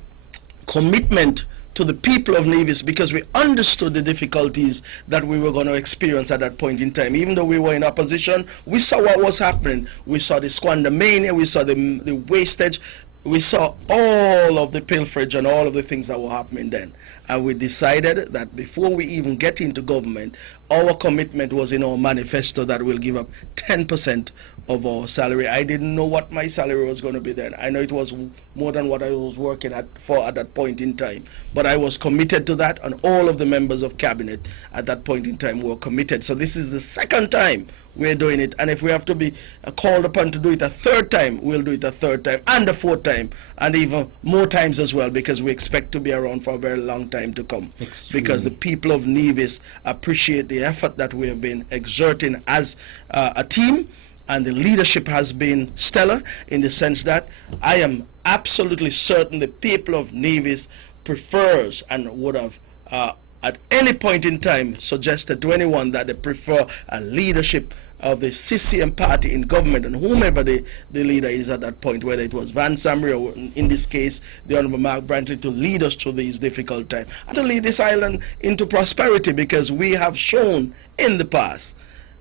commitment to the people of Nevis, because we understood the difficulties that we were going to experience at that point in time. Even though we were in opposition, we saw what was happening. We saw the squandermania, we saw the wastage, we saw all of the pilferage and all of the things that were happening then. And we decided that before we even get into government, our commitment was in our manifesto that we'll give up 10% of our salary. I didn't know what my salary was going to be then. I know it was more than what I was working for at that point in time. But I was committed to that, and all of the members of cabinet at that point in time were committed. So this is the second time we're doing it, and if we have to be called upon to do it a third time, we'll do it a third time and a fourth time and even more times as well, because we expect to be around for a very long time to come. Extremely. Because the people of Nevis appreciate the effort that we have been exerting as a team, and the leadership has been stellar in the sense that I am absolutely certain the people of Nevis prefers and would have at any point in time suggested to anyone that they prefer a leadership of the CCM party in government, and whomever the leader is at that point, whether it was Van Samri or in this case the Honorable Mark Brantley, to lead us through these difficult times and to lead this island into prosperity, because we have shown in the past,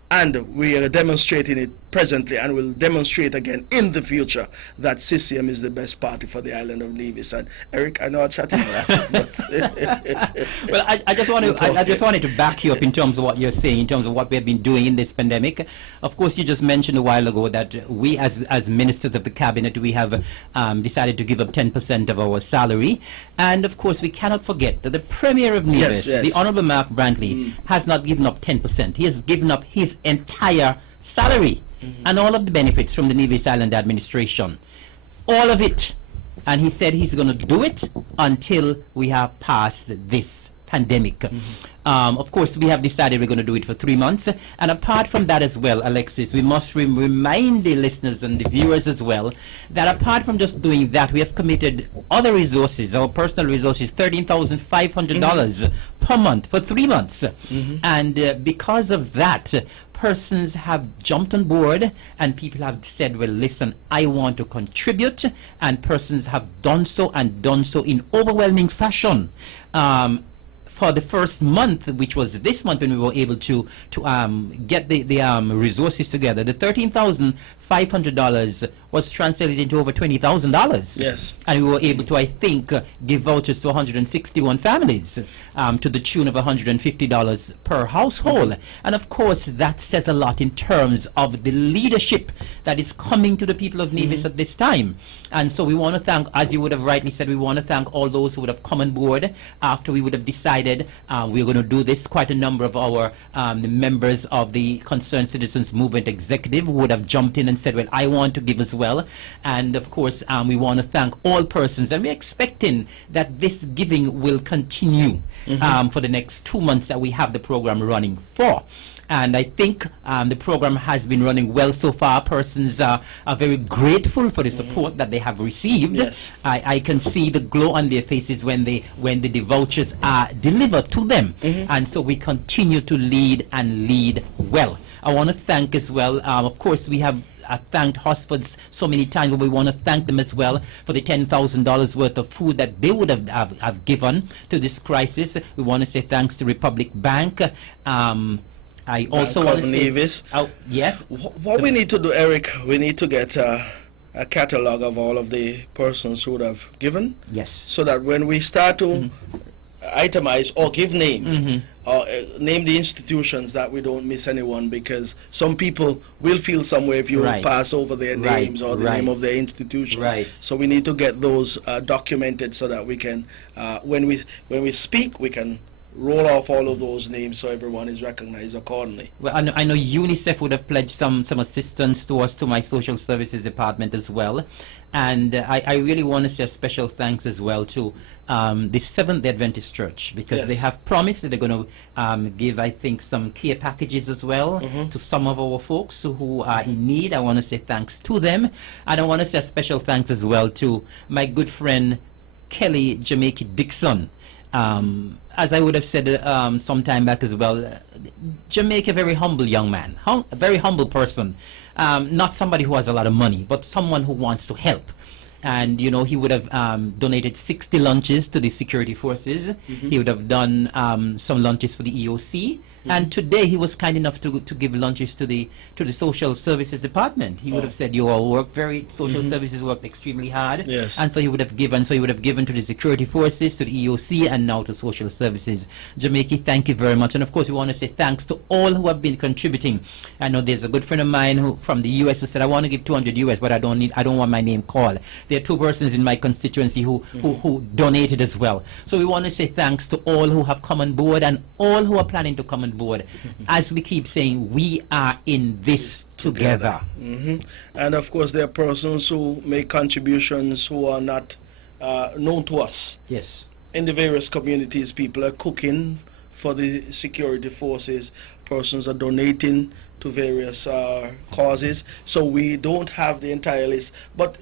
and we are demonstrating it presently and will demonstrate again in the future, that CCM is the best party for the island of Nevis. And Eric, I know I'm chatting a lot, but well, I just want to I just wanted to back you up in terms of what you're saying, in terms of what we've been doing in this pandemic. Of course, you just mentioned a while ago that we, as ministers of the cabinet, we have decided to give up 10% of our salary, and of course, we cannot forget that the Premier of Nevis, the Honourable Mark Brantley, has not given up 10%. He has given up his entire salary. And all of the benefits from the Nevis Island administration, all of it. And he said he's going to do it until we have passed this pandemic. Of course, we have decided we're going to do it for 3 months. And apart from that as well, Alexis, we must remind the listeners and the viewers as well that apart from just doing that, we have committed other resources, our personal resources, $13,500 per month for 3 months. And because of that, persons have jumped on board, and people have said, well, listen, I want to contribute, and persons have done so, and done so in overwhelming fashion. For the first month, which was this month when we were able to get the resources together, the $13,500 was translated into over $20,000. Yes. And we were able to, I think, give vouchers to 161 families to the tune of $150 per household. And of course, that says a lot in terms of the leadership that is coming to the people of Nevis at this time. And so we want to thank, as you would have rightly said, we want to thank all those who would have come on board after we would have decided we're going to do this. Quite a number of our the members of the Concerned Citizens Movement Executive would have jumped in and said, well, I want to give as well. And of course, we want to thank all persons, and we're expecting that this giving will continue for the next 2 months that we have the program running for. And I think the program has been running well so far. Persons are very grateful for the support that they have received. Yes. I can see the glow on their faces when the vouchers are delivered to them. And so we continue to lead and lead well. I want to thank as well, of course, we have thanked Hosfords so many times, but we want to thank them as well for the $10,000 worth of food that they would have given to this crisis. We want to say thanks to Republic Bank. I also want to say, Nevis. Yes. What we need to do, Eric, we need to get a catalog of all of the persons who would have given. Yes. So that when we start to itemize or give names, or name the institutions, that we don't miss anyone, because some people will feel some way if you pass over their names or the name of their institution. So we need to get those documented so that we can, when we speak, we can roll off all of those names so everyone is recognized accordingly. Well, I know UNICEF would have pledged some assistance to us, to my social services department as well. And I really want to say a special thanks as well to the Seventh-day Adventist Church, because they have promised that they're going to give, I think, some care packages as well to some of our folks who are in need. I want to say thanks to them. And I want to say a special thanks as well to my good friend Kelly Jamaica Dixon. As I would have said some time back as well, Jamaica, very humble young man, a very humble person. Not somebody who has a lot of money, but someone who wants to help. And, you know, he would have donated 60 lunches to the security forces. He would have done some lunches for the EOC. And today he was kind enough to give lunches to the social services department. He would have said, you all work social services worked extremely hard. Yes. And so he would have given to the security forces, to the EOC, and now to social services. Jamaica, thank you very much. And of course, we want to say thanks to all who have been contributing. I know there's a good friend of mine who from the US who said, I want to give 200 US, but I don't want my name called. There are 2 persons in my constituency who donated as well. So we want to say thanks to all who have come on board and all who are planning to come on board. As we keep saying, we are in this together. And of course, there are persons who make contributions who are not known to us. Yes. In the various communities, people are cooking for the security forces. Persons are donating to various causes, so we don't have the entire list. But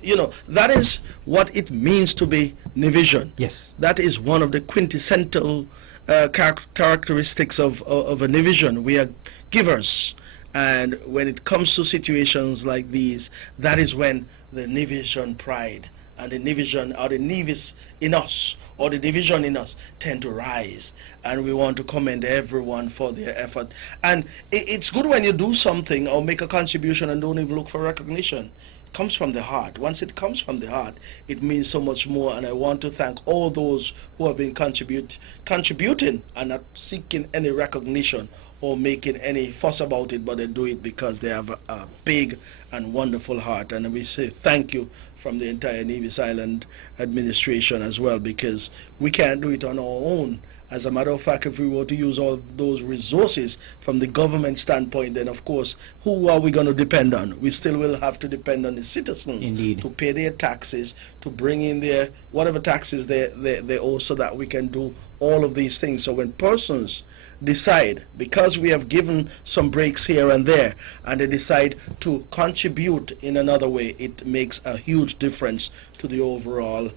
that is what it means to be Nivision. Yes. That is one of the quintessential characteristics of a Nivision. We are givers, and when it comes to situations like these, that is when the Nivision pride and the Nivision or the Nivis in us or the division in us tend to rise. And we want to commend everyone for their effort. And it's good when you do something or make a contribution and don't even look for recognition. It comes from the heart. Once it comes from the heart, it means so much more. And I want to thank all those who have been contributing and not seeking any recognition or making any fuss about it, but they do it because they have a big and wonderful heart. And we say thank you from the entire Nevis Island administration as well, because we can't do it on our own. As a matter of fact, if we were to use all of those resources from the government standpoint, then of course, who are we going to depend on? We still will have to depend on the citizens. Indeed. To pay their taxes, to bring in their whatever taxes they owe, so that we can do all of these things. So when persons decide, because we have given some breaks here and there, and they decide to contribute in another way, it makes a huge difference to the overall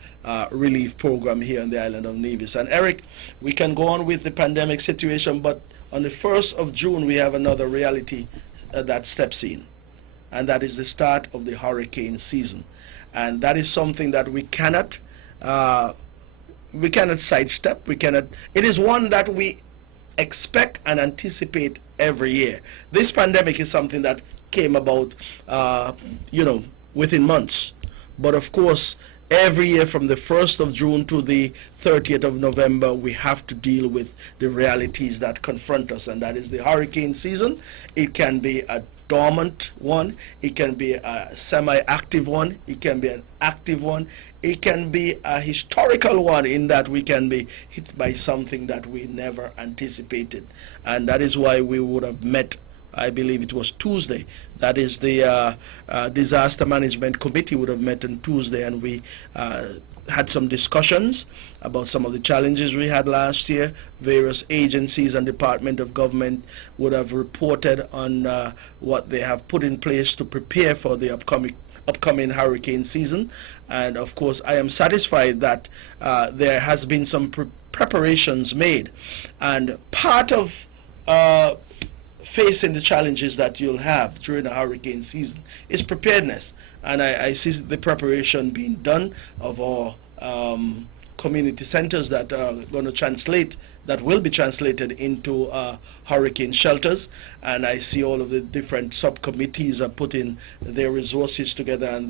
relief program here on the island of Nevis. And Eric, we can go on with the pandemic situation, but on the 1st of June we have another reality that steps in, and that is the start of the hurricane season. And that is something that we cannot sidestep. It is one that we expect and anticipate every year. This pandemic is something that came about, within months. But of course, every year from the 1st of June to the 30th of November, we have to deal with the realities that confront us, and that is the hurricane season. It can be a dormant one, it can be a semi-active one, it can be an active one, it can be a historical one, in that we can be hit by something that we never anticipated. And that is why we would have met, I believe it was Tuesday. That is the Disaster Management Committee would have met on Tuesday, and we had some discussions about some of the challenges we had last year. Various agencies and department of government would have reported on what they have put in place to prepare for the upcoming hurricane season. And of course, I am satisfied that there has been some preparations made. And part of facing the challenges that you'll have during a hurricane season is preparedness. And I see the preparation being done of our community centers that are going to will be translated into hurricane shelters. And I see all of the different subcommittees are putting their resources together, and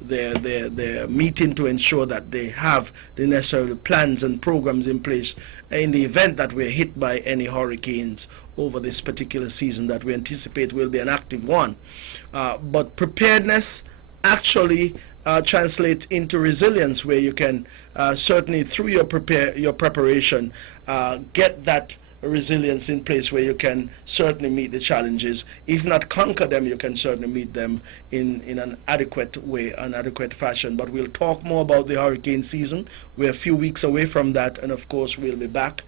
they're meeting to ensure that they have the necessary plans and programs in place in the event that we're hit by any hurricanes over this particular season that we anticipate will be an active one. But preparedness actually translates into resilience, where you can certainly through your preparation get that resilience in place, where you can certainly meet the challenges. If not conquer them, you can certainly meet them in an adequate way, an adequate fashion. But we'll talk more about the hurricane season. We're a few weeks away from that, and of course we'll be back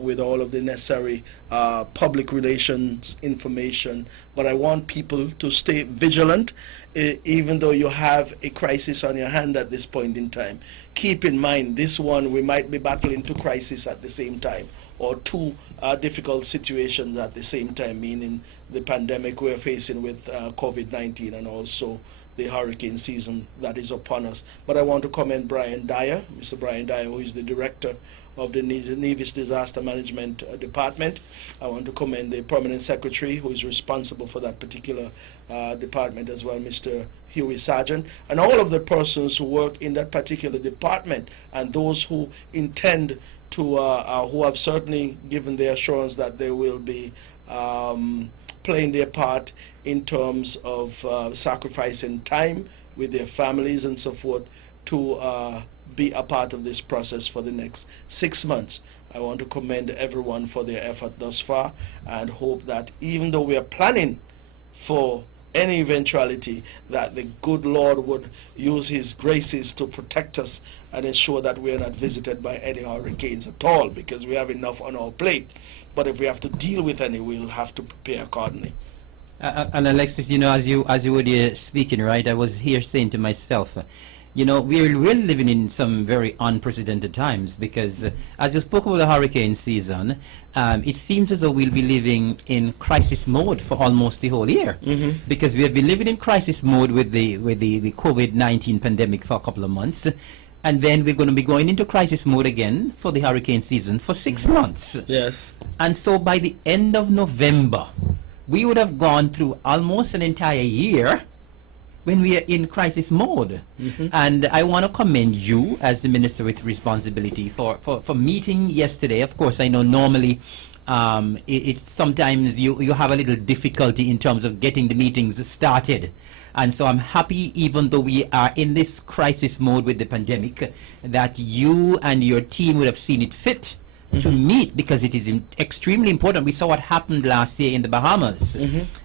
with all of the necessary public relations information. But I want people to stay vigilant. Even though you have a crisis on your hand at this point in time, keep in mind this one, we might be battling two crises at the same time, or two difficult situations at the same time, meaning the pandemic we're facing with COVID-19 and also the hurricane season that is upon us. But I want to commend Brian Dyer, Mr. Brian Dyer, who is the director of the Nevis Disaster Management Department. I want to commend the permanent secretary who is responsible for that particular department as well, Mr. Huey Sargent, and all of the persons who work in that particular department, and those who intend to, who have certainly given the assurance that they will be playing their part in terms of sacrificing time with their families and so forth to be a part of this process for the next 6 months. I want to commend everyone for their effort thus far, and hope that even though we are planning for any eventuality, that the good Lord would use his graces to protect us and ensure that we are not visited by any hurricanes at all, because we have enough on our plate. But if we have to deal with any, we'll have to prepare accordingly. And Alexis, as you were there speaking, right, I was here saying to myself, we're living in some very unprecedented times because, as you spoke about the hurricane season, it seems as though we'll be living in crisis mode for almost the whole year, because we have been living in crisis mode with the COVID-19 pandemic for a couple of months, and then we're going to be going into crisis mode again for the hurricane season for 6 months. Yes. And so by the end of November, we would have gone through almost an entire year when we are in crisis mode. And I want to commend you as the minister with responsibility for meeting yesterday. Of course, I know normally it's sometimes you have a little difficulty in terms of getting the meetings started. And so I'm happy, even though we are in this crisis mode with the pandemic, that you and your team would have seen it fit to meet, because it is extremely important. We saw what happened last year in the Bahamas,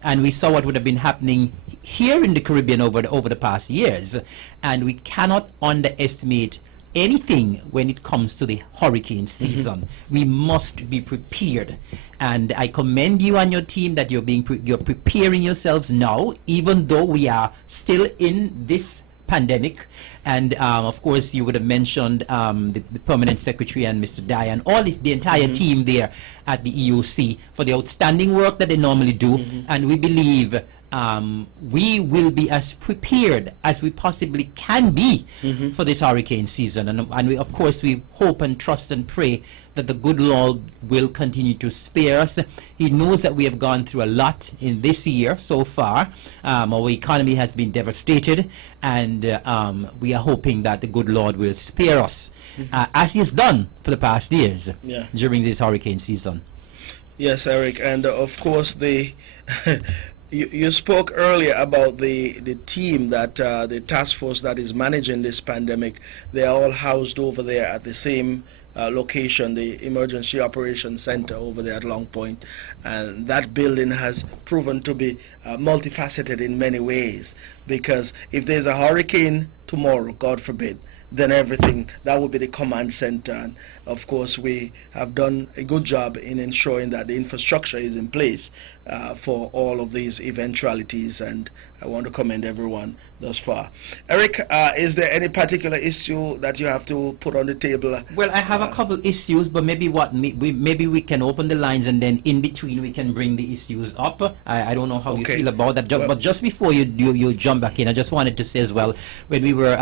and we saw what would have been happening here in the Caribbean over the past years, and we cannot underestimate anything when it comes to the hurricane season. We must be prepared, and I commend you and your team that you're preparing yourselves now, even though we are still in this pandemic. And of course, you would have mentioned the permanent secretary and Mr. Dye and the entire team there at the EOC for the outstanding work that they normally do. And we believe we will be as prepared as we possibly can be for this hurricane season. And we, of course, we hope and trust and pray that the good Lord will continue to spare us. He knows that we have gone through a lot in this year so far. Our economy has been devastated, and we are hoping that the good Lord will spare us, as He has done for the past years during this hurricane season. Yes, Eric, and of course you spoke earlier about the team that the task force that is managing this pandemic. They are all housed over there at the same location, the Emergency Operations Center over there at Long Point, and that building has proven to be multifaceted in many ways, because if there's a hurricane tomorrow, God forbid, then everything, that would be the command center. And of course, we have done a good job in ensuring that the infrastructure is in place for all of these eventualities, and I want to commend everyone thus far. Eric, is there any particular issue that you have to put on the table? Well, I have a couple issues, but maybe maybe we can open the lines, and then in between we can bring the issues up. I don't know how you feel about that, but just before you jump back in, I just wanted to say as well, when we were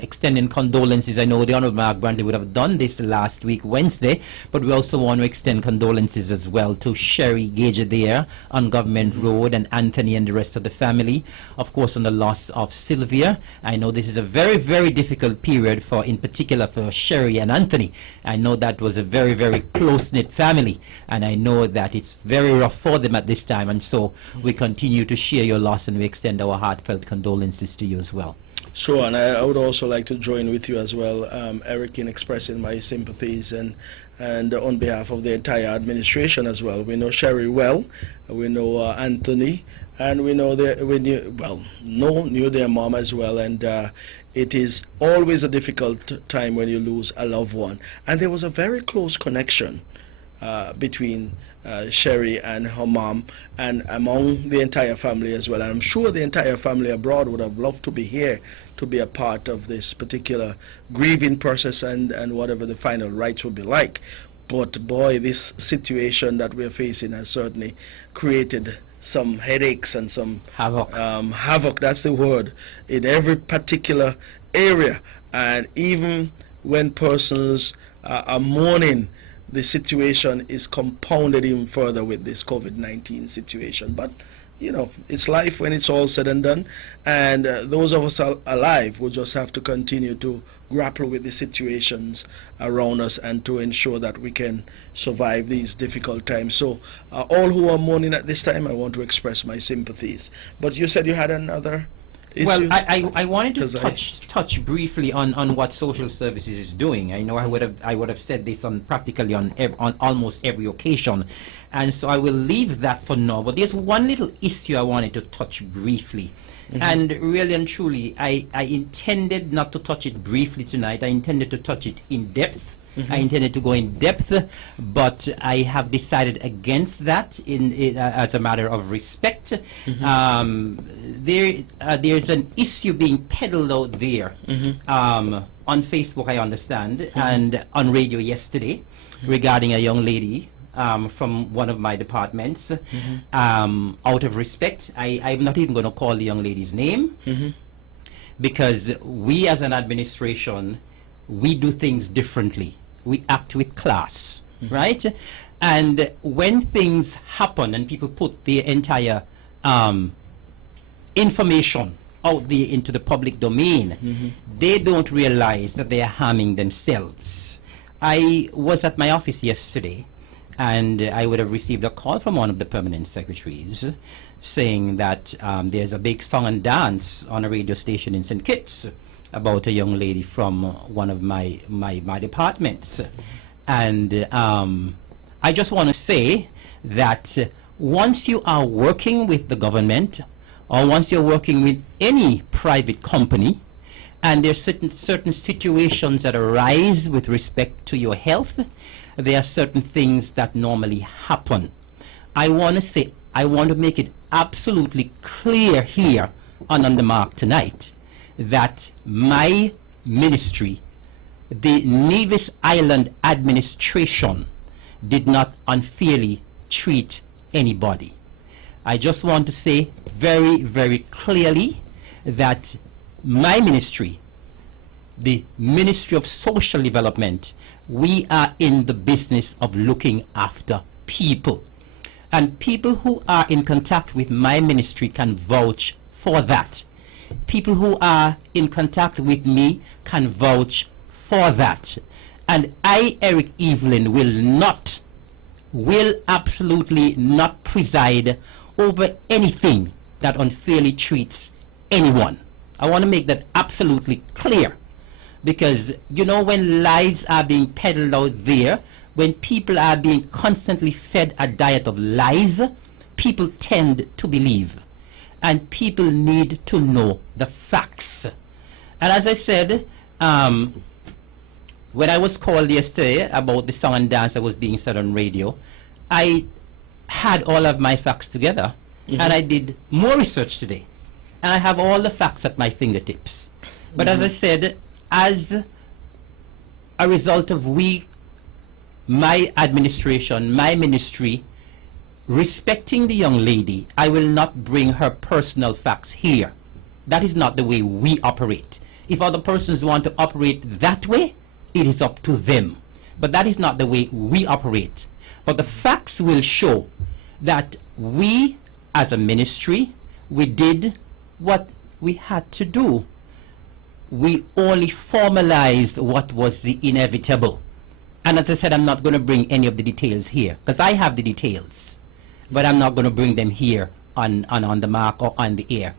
extending condolences, I know the Honorable Mark Brantley would have done this last week, Wednesday, but we also want to extend condolences as well to Sherry Gauger there on Government Road, and Anthony and the rest of the family, of course, on the loss of Sylvia. I know this is a very, very difficult period in particular for Sherry and Anthony. I know that was a very, very close-knit family, and I know that it's very rough for them at this time, and so we continue to share your loss, and we extend our heartfelt condolences to you as well. Sure, and I would also like to join with you as well, Eric, in expressing my sympathies and on behalf of the entire administration as well. We know Sherry well, we know Anthony, and we know knew their mom as well, and it is always a difficult time when you lose a loved one. And there was a very close connection between Sherry and her mom, and among the entire family as well. And I'm sure the entire family abroad would have loved to be here to be a part of this particular grieving process and whatever the final rites will be like. But boy, this situation that we're facing has certainly created some headaches and some havoc, that's the word, in every particular area. And even when persons are mourning, the situation is compounded even further with this COVID-19 situation. But you know, it's life when it's all said and done, and those of us alive will just have to continue to grapple with the situations around us and to ensure that we can survive these difficult times. So all who are mourning at this time, I want to express my sympathies. But you said you had another issue? Well, I wanted to touch briefly on what social services is doing. I know I would have said this practically on almost every occasion, and so I will leave that for now. But there's one little issue I wanted to touch briefly. And really and truly, I intended not to touch it briefly tonight. I intended to touch it in depth I intended to go in depth, but I have decided against that as a matter of respect. There's an issue being peddled out there on Facebook, I understand, and on radio yesterday regarding a young lady from one of my departments. Out of respect, I'm not even going to call the young lady's name, because we as an administration, we do things differently. We act with class, right? And when things happen and people put their entire information out there into the public domain, they don't realize that they are harming themselves. I was at my office yesterday, and I would have received a call from one of the permanent secretaries saying that there's a big song and dance on a radio station in St. Kitts about a young lady from one of my departments. And I just want to say that once you are working with the government, or once you're working with any private company, and there's certain situations that arise with respect to your health, there are certain things that normally happen. I want to make it absolutely clear here on the mark tonight that my ministry, the Nevis Island administration, did not unfairly treat anybody. I just want to say very, very clearly that my ministry, the Ministry of Social Development, we are in the business of looking after people. And people who are in contact with my ministry can vouch for that. People who are in contact with me can vouch for that. And I, Eric Evelyn, will absolutely not preside over anything that unfairly treats anyone. I want to make that absolutely clear, because you know, when lies are being peddled out there, when people are being constantly fed a diet of lies, people tend to believe, and people need to know the facts. And as I said, when I was called yesterday about the song and dance that was being said on radio, I had all of my facts together, and I did more research today, and I have all the facts at my fingertips. But as I said, as a result of my administration, my ministry, respecting the young lady, I will not bring her personal facts here. That is not the way we operate. If other persons want to operate that way, it is up to them. But that is not the way we operate. But the facts will show that we, as a ministry, we did what we had to do. We only formalized what was the inevitable. And as I said, I'm not going to bring any of the details here, because I have the details, but I'm not going to bring them here on the mark or on the air,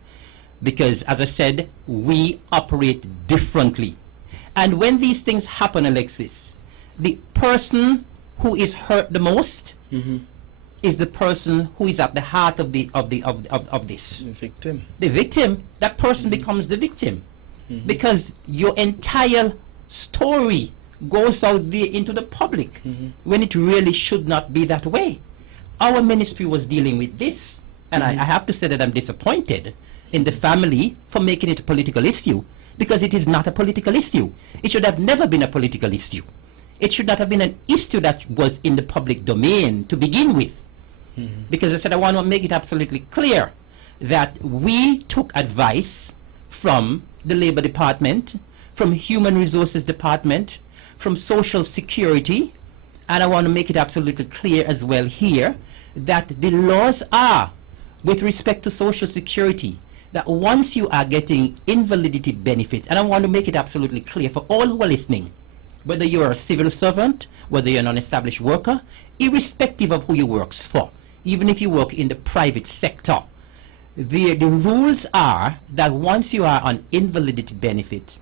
because as I said, we operate differently. And when these things happen, Alexis, the person who is hurt the most is the person who is at the heart of this. The victim. The victim. That person becomes the victim, because your entire story goes out there into the public when it really should not be that way. Our ministry was dealing with this, and I have to say that I'm disappointed in the family for making it a political issue, because it is not a political issue. It should have never been a political issue. It should not have been an issue that was in the public domain to begin with. Because I said, I want to make it absolutely clear that we took advice from the Labor Department, from Human Resources Department, from Social Security, and I want to make it absolutely clear as well here that the laws are, with respect to Social Security, that once you are getting invalidity benefit, and I want to make it absolutely clear for all who are listening, whether you're a civil servant, whether you're an unestablished worker, irrespective of who you works for, even if you work in the private sector, the rules are that once you are on invalidity benefit,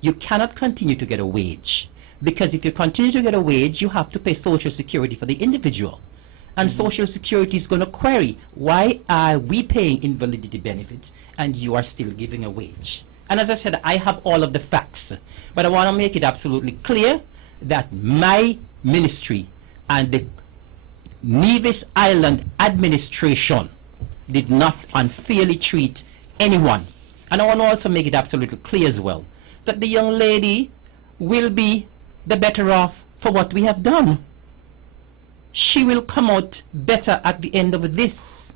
you cannot continue to get a wage. Because if you continue to get a wage, you have to pay Social Security for the individual. And Social Security is going to query, why are we paying invalidity benefits and you are still giving a wage? And as I said, I have all of the facts. But I want to make it absolutely clear that my ministry and the Nevis Island administration did not unfairly treat anyone. And I want to also make it absolutely clear as well that the young lady will be the better off for what we have done. She will come out better at the end of this.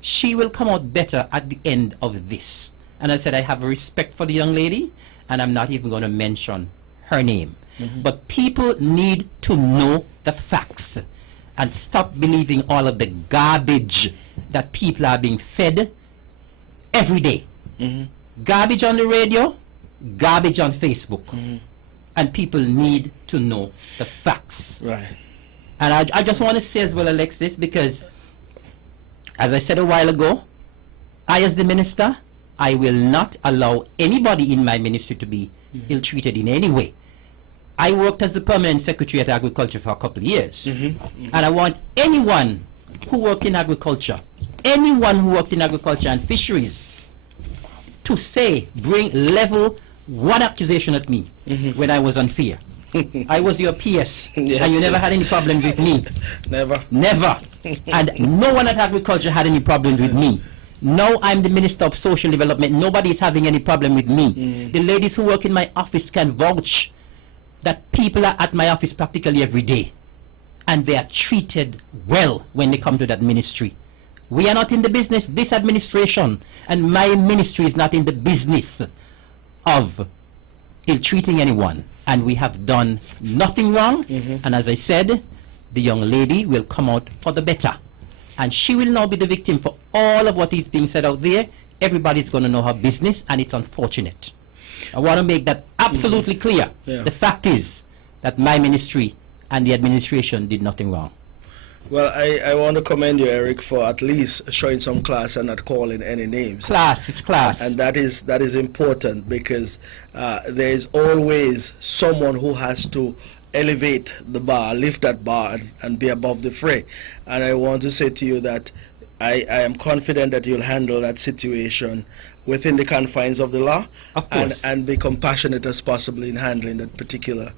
She will come out better at the end of this. And I said I have respect for the young lady, and I'm not even going to mention her name. But people need to know the facts and stop believing all of the garbage that people are being fed every day. Garbage on the radio, garbage on Facebook. And people need to know the facts. Right. And I just want to say as well, Alexis, because as I said a while ago, I as the minister, I will not allow anybody in my ministry to be ill-treated in any way. I worked as the permanent secretary at agriculture for a couple of years. And I want anyone who worked in agriculture, and fisheries, to say, level one accusation at me when I was unfair. I was your PS, Yes. and you never had any problems with me. Never. Never. And no one at agriculture had any problems with me. Now I'm the Minister of Social Development. Nobody is having any problem with me. The ladies who work in my office can vouch that people are at my office practically every day. And they are treated well when they come to that ministry. We are not in the business, this administration and my ministry is not in the business of ill-treating anyone. And we have done nothing wrong. And as I said, the young lady will come out for the better. And she will now be the victim for all of what is being said out there. Everybody's going to know her business, and it's unfortunate. I want to make that absolutely clear. Yeah. The fact is that my ministry and the administration did nothing wrong. Well, I want to commend you, Eric, for at least showing some class and not calling any names. Class is class. And that is important, because there is always someone who has to elevate the bar, lift that bar, and be above the fray. And I want to say to you that I am confident that you'll handle that situation within the confines of the law, Of course. and be compassionate as possible in handling that particular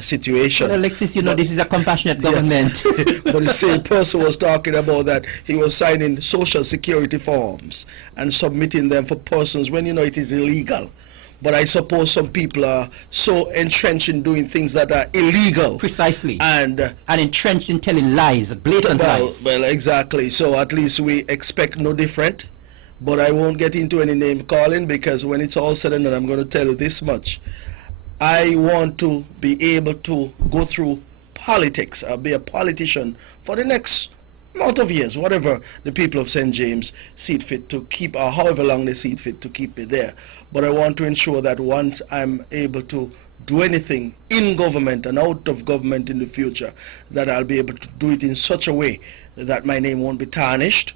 situation. Well, Alexis, you know, this is a compassionate government. Yes. But the same person was talking about that he was signing social security forms and submitting them for persons when you know it is illegal. But I suppose some people are so entrenched in doing things that are illegal. Precisely. And entrenched in telling lies, blatant lies. well, exactly. So at least we expect no different. But I won't get into any name calling, because when it's all said and done, I'm going to tell you this much. I want to be able to go through politics, be a politician for the next amount of years, whatever the people of St. James see it fit to keep, or however long they see it fit to keep me there. But I want to ensure that once I'm able to do anything in government and out of government in the future, that I'll be able to do it in such a way that my name won't be tarnished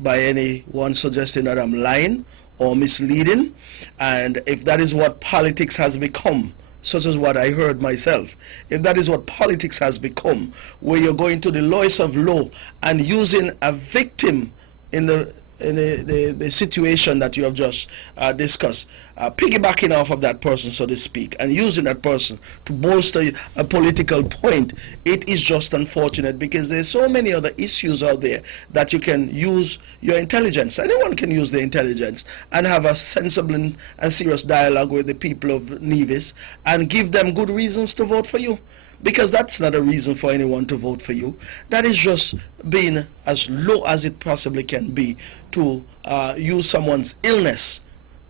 by anyone suggesting that I'm lying or misleading. And if that is what politics has become, such as what I heard myself, if that is what politics has become, where you're going to the lowest of low and using a victim in the situation that you have just discussed, piggybacking off of that person, so to speak, and using that person to bolster a political point, it is just unfortunate, because there's so many other issues out there that you can use your intelligence. Anyone can use their intelligence and have a sensible and serious dialogue with the people of Nevis and give them good reasons to vote for you. Because that's not a reason for anyone to vote for you. That is just being as low as it possibly can be to use someone's illness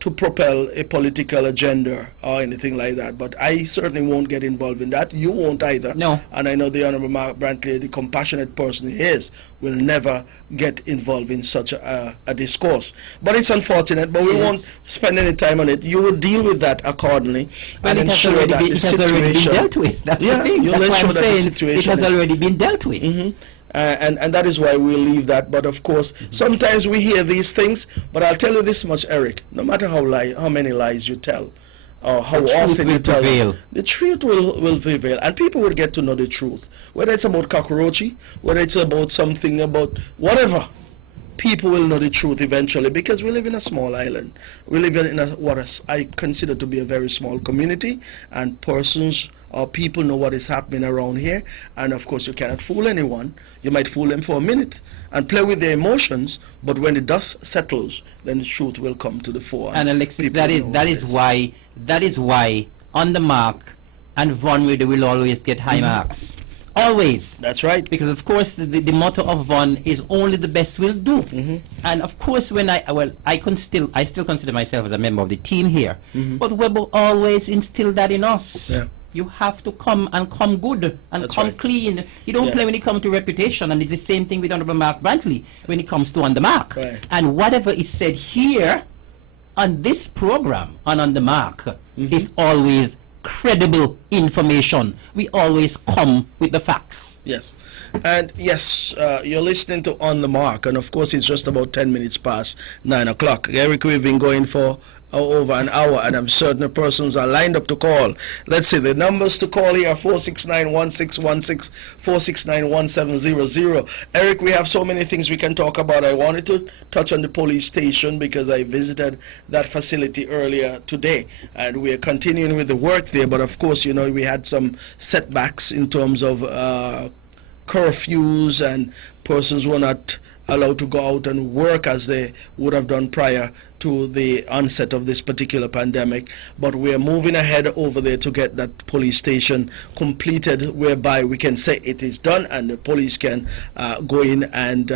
to propel a political agenda or anything like that. But I certainly won't get involved in that. You won't either. No. And I know the Honorable Mark Brantley, the compassionate person he is, will never get involved in such a discourse. But it's unfortunate, but we won't spend any time on it. You will deal with that accordingly, Well, and ensure that the it has already been situation... dealt with. That's Yeah, the thing. you'll That's why ensure I'm that the saying it situation has is- already been dealt with. And that is why we'll leave that. But of course, sometimes we hear these things. But I'll tell you this much, Eric: no matter how many lies you tell, or how The truth often will you tell prevail. them, the truth will prevail, and people will get to know the truth. Whether it's about cockroachy, whether it's about something about whatever, people will know the truth eventually, because we live in a small island. We live in I consider to be a very small community, and persons or people know what is happening around here. And of course, you cannot fool anyone. You might fool them for a minute and play with their emotions, but when the dust settles, then the truth will come to the fore. And Alexis, that is why on the mark and Von Wade will always get high marks. Always. That's right. Because of course the motto of Von is only the best will do. And of course when I still consider myself as a member of the team here. But Webber always instilled that in us. Yeah. You have to come good and That's come right. clean. You don't play when it comes to reputation, and it's the same thing with Honorable Mark Brantley when it comes to On the Mark. Right. And whatever is said here on this program and On the Mark is always credible information. We always come with the facts. Yes. And yes, you're listening to On the Mark, and of course it's just about 10 minutes past 9 o'clock. Eric, we've been going for over an hour, and I'm certain the persons are lined up to call. Let's see, the numbers to call here are 469-1616, 469-1700. Eric, we have so many things we can talk about. I wanted to touch on the police station because I visited that facility earlier today, and we are continuing with the work there. But of course, you know, we had some setbacks in terms of curfews, and persons were not allowed to go out and work as they would have done prior to the onset of this particular pandemic. But we are moving ahead over there to get that police station completed, whereby we can say it is done and the police can go in and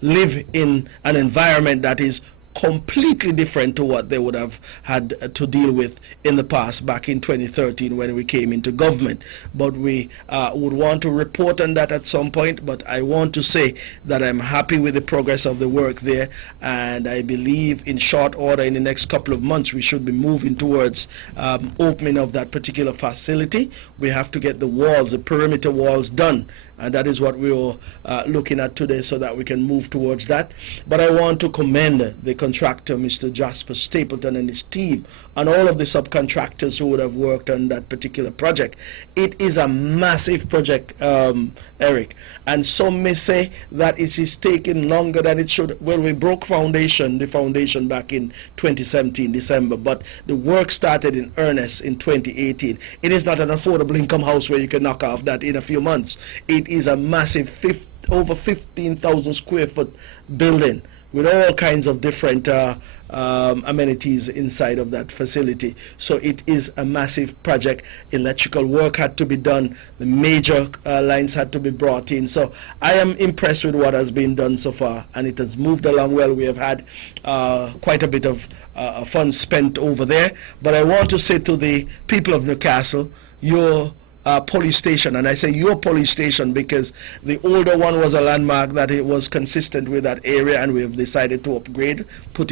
live in an environment that is completely different to what they would have had to deal with in the past back in 2013 when we came into government. But we would want to report on that at some point. But I want to say that I'm happy with the progress of the work there, and I believe in short order in the next couple of months we should be moving towards opening of that particular facility. We have to get the walls, the perimeter walls done, and that is what we were looking at today, so that we can move towards that. But I want to commend the contractor, Mr. Jasper Stapleton, and his team, and all of the subcontractors who would have worked on that particular project. It is a massive project, Eric, and some may say that it is taking longer than it should. Well, we broke the foundation back in 2017, December, but the work started in earnest in 2018. It is not an affordable income house where you can knock off that in a few months. It is a massive over 15,000 square foot building with all kinds of different amenities inside of that facility. So it is a massive project. Electrical work had to be done. The major lines had to be brought in. So I am impressed with what has been done so far, and it has moved along well. We have had quite a bit of funds spent over there. But I want to say to the people of Newcastle, your police station, and I say your police station because the older one was a landmark that it was consistent with that area, and we have decided to upgrade, put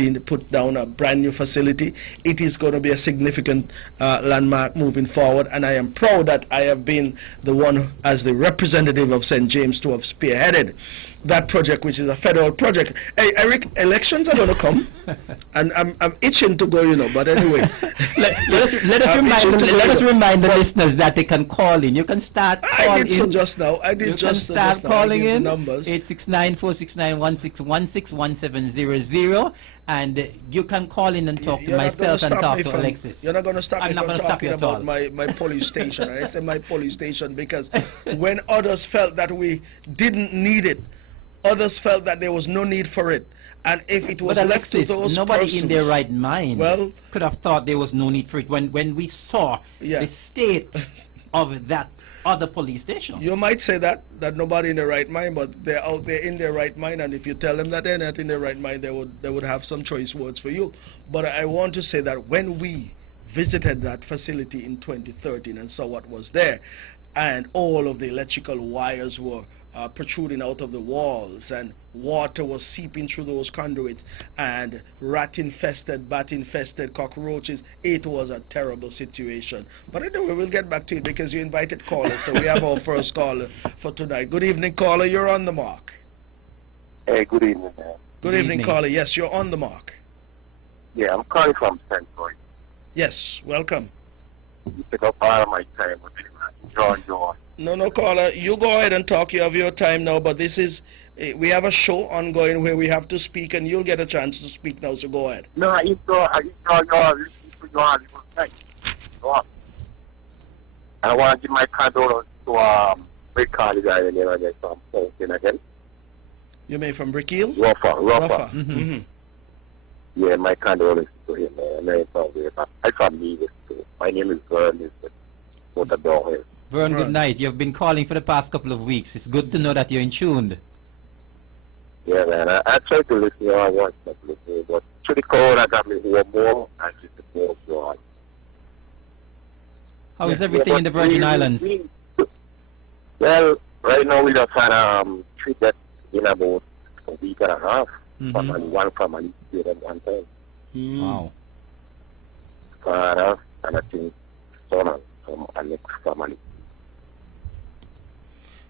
down a brand new facility. It is going to be a significant landmark moving forward, and I am proud that I have been the one as the representative of St. James to have spearheaded that project, which is a federal project. Hey, Eric, elections are going to come, and I'm itching to go, you know. But anyway, let us remind the listeners that they can call in. You can start calling I did so just now. I did you just can start just now. calling in. Numbers 869-469-1616-1700, and you can call in and talk to myself and talk to Alexis. You're not going to stop I'm me not from gonna stop you talking at about all. my police station. And I say my police station because when others felt that we didn't need it, others felt that there was no need for it. And if it was But left to Alexis, those nobody persons, in their right mind well, could have thought there was no need for it when we saw the state of that other police station. you might say that nobody in their right mind, but they're out there in their right mind, and if you tell them that they're not in their right mind, they would have some choice words for you. But I want to say that when we visited that facility in 2013 and saw what was there, and all of the electrical wires were protruding out of the walls, and water was seeping through those conduits, and rat-infested, bat-infested cockroaches. It was a terrible situation. But anyway, we'll get back to it because you invited callers, so we have our first caller for tonight. Good evening, caller. You're on the mark. Hey, good evening, man. Good evening, caller. Yes, you're on the mark. Yeah, I'm calling from St. Louis. Yes, welcome. You pick up all of my time with you, man. Enjoy. No, caller. You go ahead and talk. You have your time now, but this is we have a show ongoing where we have to speak, and you'll get a chance to speak now. So go ahead. No, you and I want to give my condolence to Rick Carly guy and then I get some something again. You mean from Brickhill? Rougher. Mm-hmm. Yeah, my condolences to him, man. Man, it's all good. I from Nevis too. My name is Vern, is what the dog is. Vern, Vern. good night. You've been calling for the past couple of weeks. It's good to know that you're in tune. Yeah, man. I tried to listen to I want to listen, but to the code I got me one more and just the more God. How is everything in the Virgin Islands? Well, right now we just had trip that in about a week and a half. Family, one family stayed at one time. Wow. Father and I think son and some next family.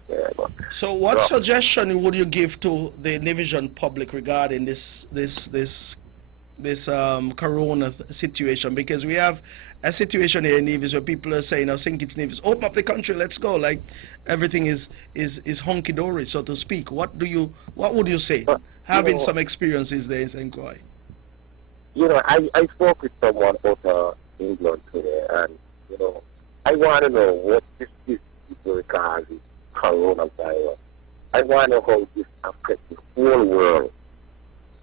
Yeah, but So, what suggestion would you give to the Nivision public regarding this corona situation? Because we have a situation here in Nevis where people are saying, I think it's Nevis, open up the country, let's go, like everything is hunky-dory, so to speak. What would you say, having some experiences there in St. Croix? You know, I spoke with someone out of England today, and, you know, I want to know what this is because it's coronavirus. I want to know how this affects the whole world.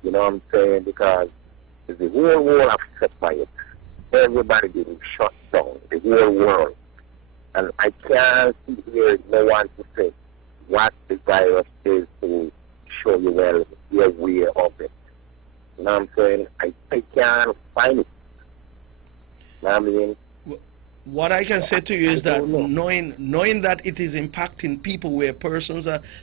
You know what I'm saying? Because the whole world affected by it. Everybody getting shut down, the whole world. And I can't see here no one to say what the virus is to show you well you're aware of it. You know what I'm saying? I can't find it. You know what I mean? What I can say to you is I that don't know. knowing that it is impacting people where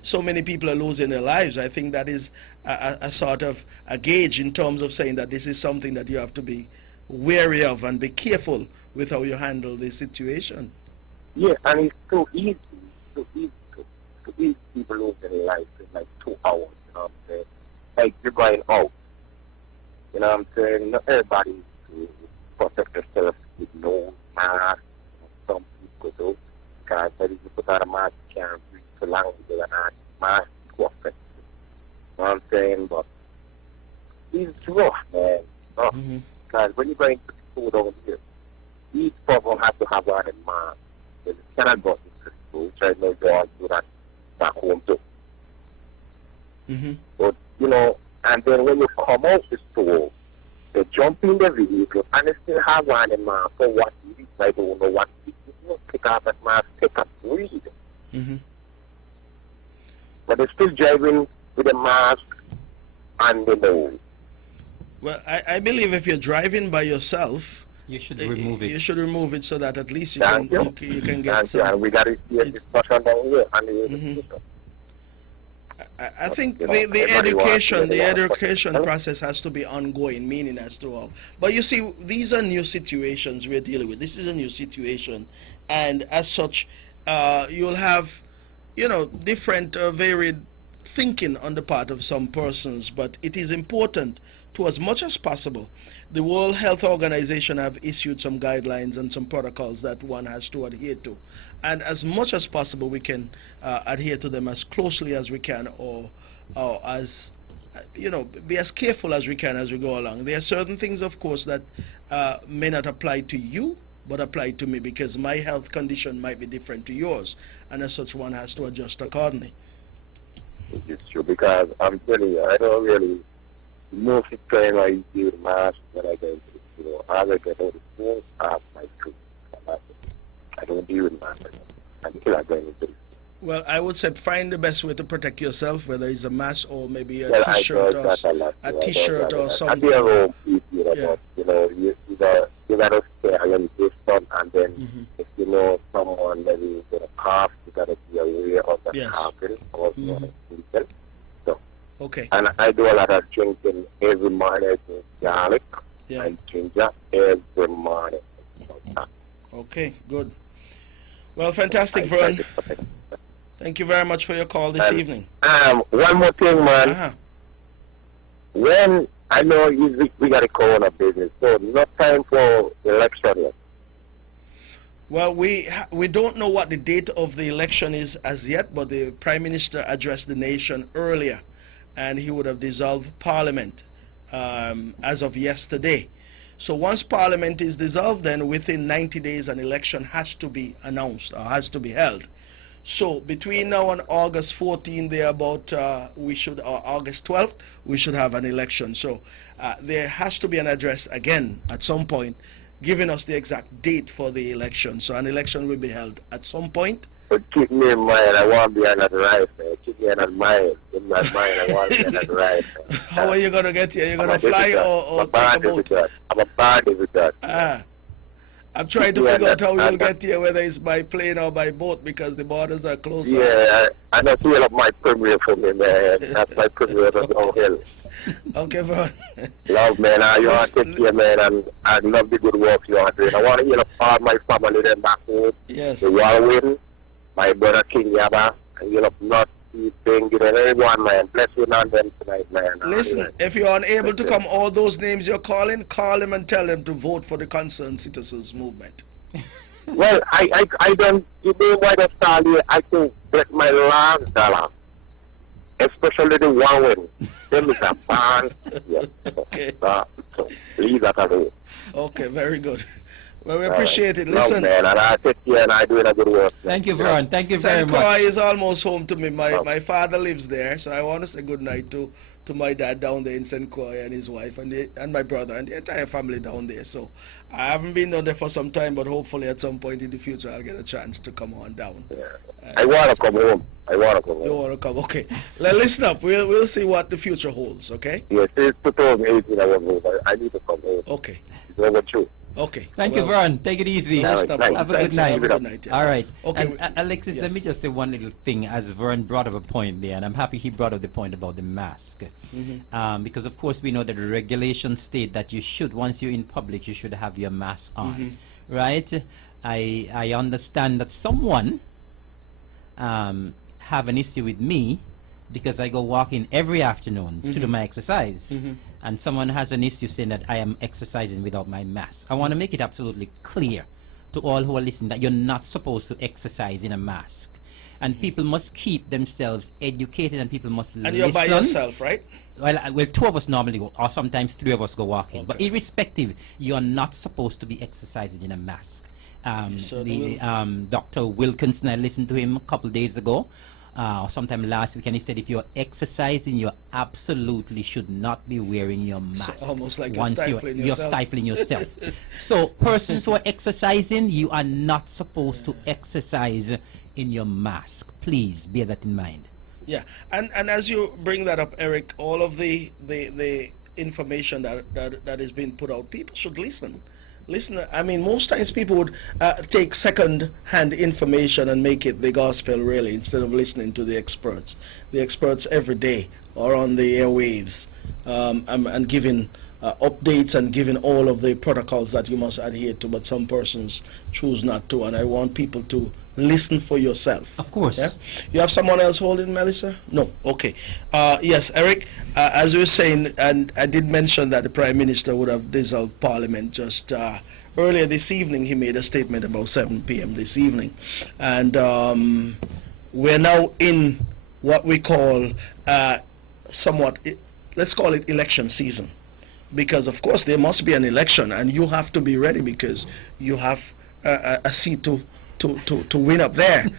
so many people are losing their lives, I think that is a sort of a gauge in terms of saying that this is something that you have to be wary of and be careful with how you handle the situation. Yeah, and it's so easy people losing their lives in like 2 hours, you know what I'm saying? Like you're going out. You know what I'm saying? Not everybody to protect themselves with no mask. Some people do. Because if you put on a mask, you can't breathe for long with a mask to affect you. You know what I'm saying? But it's rough, man. Rough. Because when you go into the school down here, each problem has to have on a mask. Because you cannot go into the school, which I know you all do that back home too. But, you know, and then when you come out the store, they jump in the vehicle and they still have on a mask for what it is. I don't know what it is. You take off that mask, take a breathe. But they're still driving with a mask and the nose. Well, I believe if you're driving by yourself, You should remove it. you should remove it so that at least you Thank can you. you can get And some. we got to see a discussion down here. And I think You know, the everybody wants to education get along, but- process has to be ongoing, meaning as to how. But you see, these are new situations we're dealing with. This is a new situation, and as such, you'll have, different varied thinking on the part of some persons. But it is important to, as much as possible, the World Health Organization have issued some guidelines and some protocols that one has to adhere to. And as much as possible, we can adhere to them as closely as we can, or as, be as careful as we can as we go along. There are certain things, of course, that may not apply to you, but apply to me, because my health condition might be different to yours. And as such, one has to adjust accordingly. It's true, because I'm telling you, I don't really know if it's kind of like you with mask when I go into the school. As I get out of school, I have my food. I don't deal with mask until I go into the school. Well, I would say find the best way to protect yourself, whether it's a mask or maybe a Well, T-shirt I do that a lot. a too. I do T-shirt that a or lot. something. I be around people, Yeah. but, you got to stay a little distant, and then if you know someone maybe is going to cough, you got to be aware of the Yes. coughing or sneezing. So, Okay. and I do a lot of drinking every morning. I drink garlic Yeah. and ginger every morning. Okay. Good. Well, fantastic, I Vern. try to protect. Thank you very much for your call this And- evening. One more thing, man. Uh-huh. When I know we got to go on a business, so no time for election yet. Well, we don't know what the date of the election is as yet, but the Prime Minister addressed the nation earlier, and he would have dissolved Parliament as of yesterday. So once Parliament is dissolved, then within 90 days an election has to be announced or has to be held. So between now and August 14, or August 12th, we should have an election. So there has to be an address again at some point, giving us the exact date for the election. So an election will be held at some point. But keep me in mind, I want to be another right, man. Keep me in mind. In my mind, I want to be another right, man. How are you going to get here? You're going to fly or take a boat? I'm a bad with that. I'm trying to figure out how we'll get here, whether it's by plane or by boat, because the borders are closed. Yeah, I don't feel up my premiere for me, man. That's my premiere of downhill. Okay, bro. Love, man. You want to take care, man, and I love the good work you are doing. I want to hear all my family them back home. Yes. The Walwyn, my brother King Yaba, and you know, not Bengi and everyone, man. Bless you on them tonight, man. Listen, if you're unable to come, all those names you're calling, call them and tell them to vote for the Concerned Citizens Movement. Well, I don't, you know why the style here, I can bet my last dollar, especially the Walwyn. Them is a band. Yeah. Okay. So leave that alone. Okay, very good. Well, we appreciate it. Love, Listen, man, and I take care and I do a good work. Thank you, Vern. Thank you very St. Croix much. is almost home to me. My father lives there, so I want to say good night to my dad down there in St. Croix and his wife and my brother and the entire family down there. So I haven't been down there for some time, but hopefully at some point in the future I'll get a chance to come on down. Yeah. I want to come home. I want to come You home. want to come? Okay. Listen up. We'll see what the future holds. Okay. Yes, it's 2018 I want to move. I need to come home. Okay. It's over too. Okay. Thank you, Well, Vern. Take it easy. That's All no right, problem. Have a good Thanks, night. Have a good night. Yes. All right. Okay. And, Alexis, let yes. me just say one little thing, as Vern brought up a point there, and I'm happy he brought up the point about the mask. Because, of course, we know that the regulations state that you should, once you're in public, you should have your mask on. Right? I understand that someone have an issue with me because I go walking every afternoon to do my exercise. And someone has an issue saying that I am exercising without my mask. I want to make it absolutely clear to all who are listening that you're not supposed to exercise in a mask. And people must keep themselves educated, and people must And listen. you're by yourself, right? Well, two of us normally go, or sometimes three of us go walking. But Okay. irrespective, you are not supposed to be exercising in a mask. Dr. Wilkinson, I listened to him a couple days ago, or sometime last week, and he said if you're exercising, you absolutely should not be wearing your mask. So almost like you're once stifling you're yourself. stifling yourself. So persons who are exercising, you are not supposed to exercise in your mask. Please bear that in mind. Yeah, and as you bring that up, Eric, all of the information that is being put out, people should listen. Listen, I mean, most times people would take second-hand information and make it the gospel, really, instead of listening to the experts. The experts every day are on the airwaves and giving updates and giving all of the protocols that you must adhere to, but some persons choose not to, and I want people to listen for yourself. Of course. Yeah? You have someone else holding, Melissa? No. Okay. Yes, Eric, as we were saying, and I did mention that the Prime Minister would have dissolved Parliament just earlier this evening. He made a statement about 7 p.m. this evening. And we're now in what we call let's call it election season. Because, of course, there must be an election, and you have to be ready because you have a seat to win up there.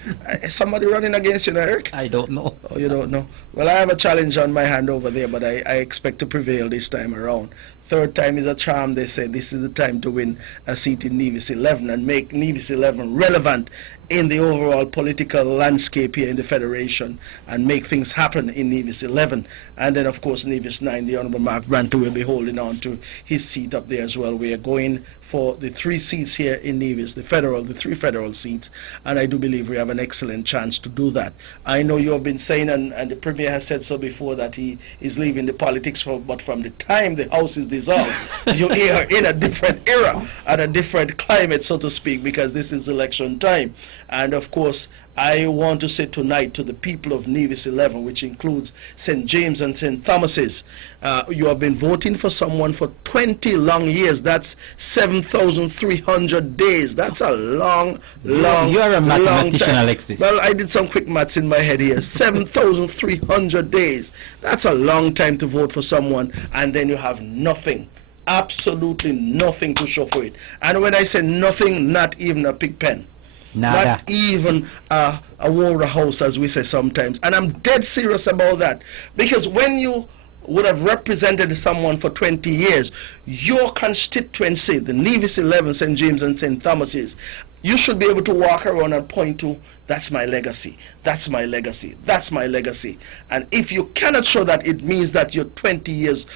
Is somebody running against you, Eric? I don't know. Oh, you don't know? Well, I have a challenge on my hand over there, but I expect to prevail this time around. Third time is a charm, they say. This is the time to win a seat in Nevis 11 and make Nevis 11 relevant in the overall political landscape here in the Federation and make things happen in Nevis 11. And then, of course, Nevis 9, the Honorable Mark Branter will be holding on to his seat up there as well. We are going for the 3 seats here in Nevis, the 3 federal seats, and I do believe we have an excellent chance to do that. I know you have been saying, and the Premier has said so before, that he is leaving the politics, but from the time the House is dissolved, you are in a different era and a different climate, so to speak, because this is election time. And of course, I want to say tonight to the people of Nevis 11, which includes St. James and St. Thomas's, you have been voting for someone for 20 long years. That's 7,300 days. That's a long You're a mathematician, time. Alexis. Well, I did some quick maths in my head here. 7,300 days. That's a long time to vote for someone, and then you have nothing. Absolutely nothing to show for it. And when I say nothing, not even a pig pen. Nada. Not even a water house, as we say sometimes. And I'm dead serious about that. Because when you would have represented someone for 20 years, your constituency, the Nevis 11, St. James and St. Thomas's, you should be able to walk around and point to, that's my legacy, that's my legacy, that's my legacy. And if you cannot show that, it means that your 20 years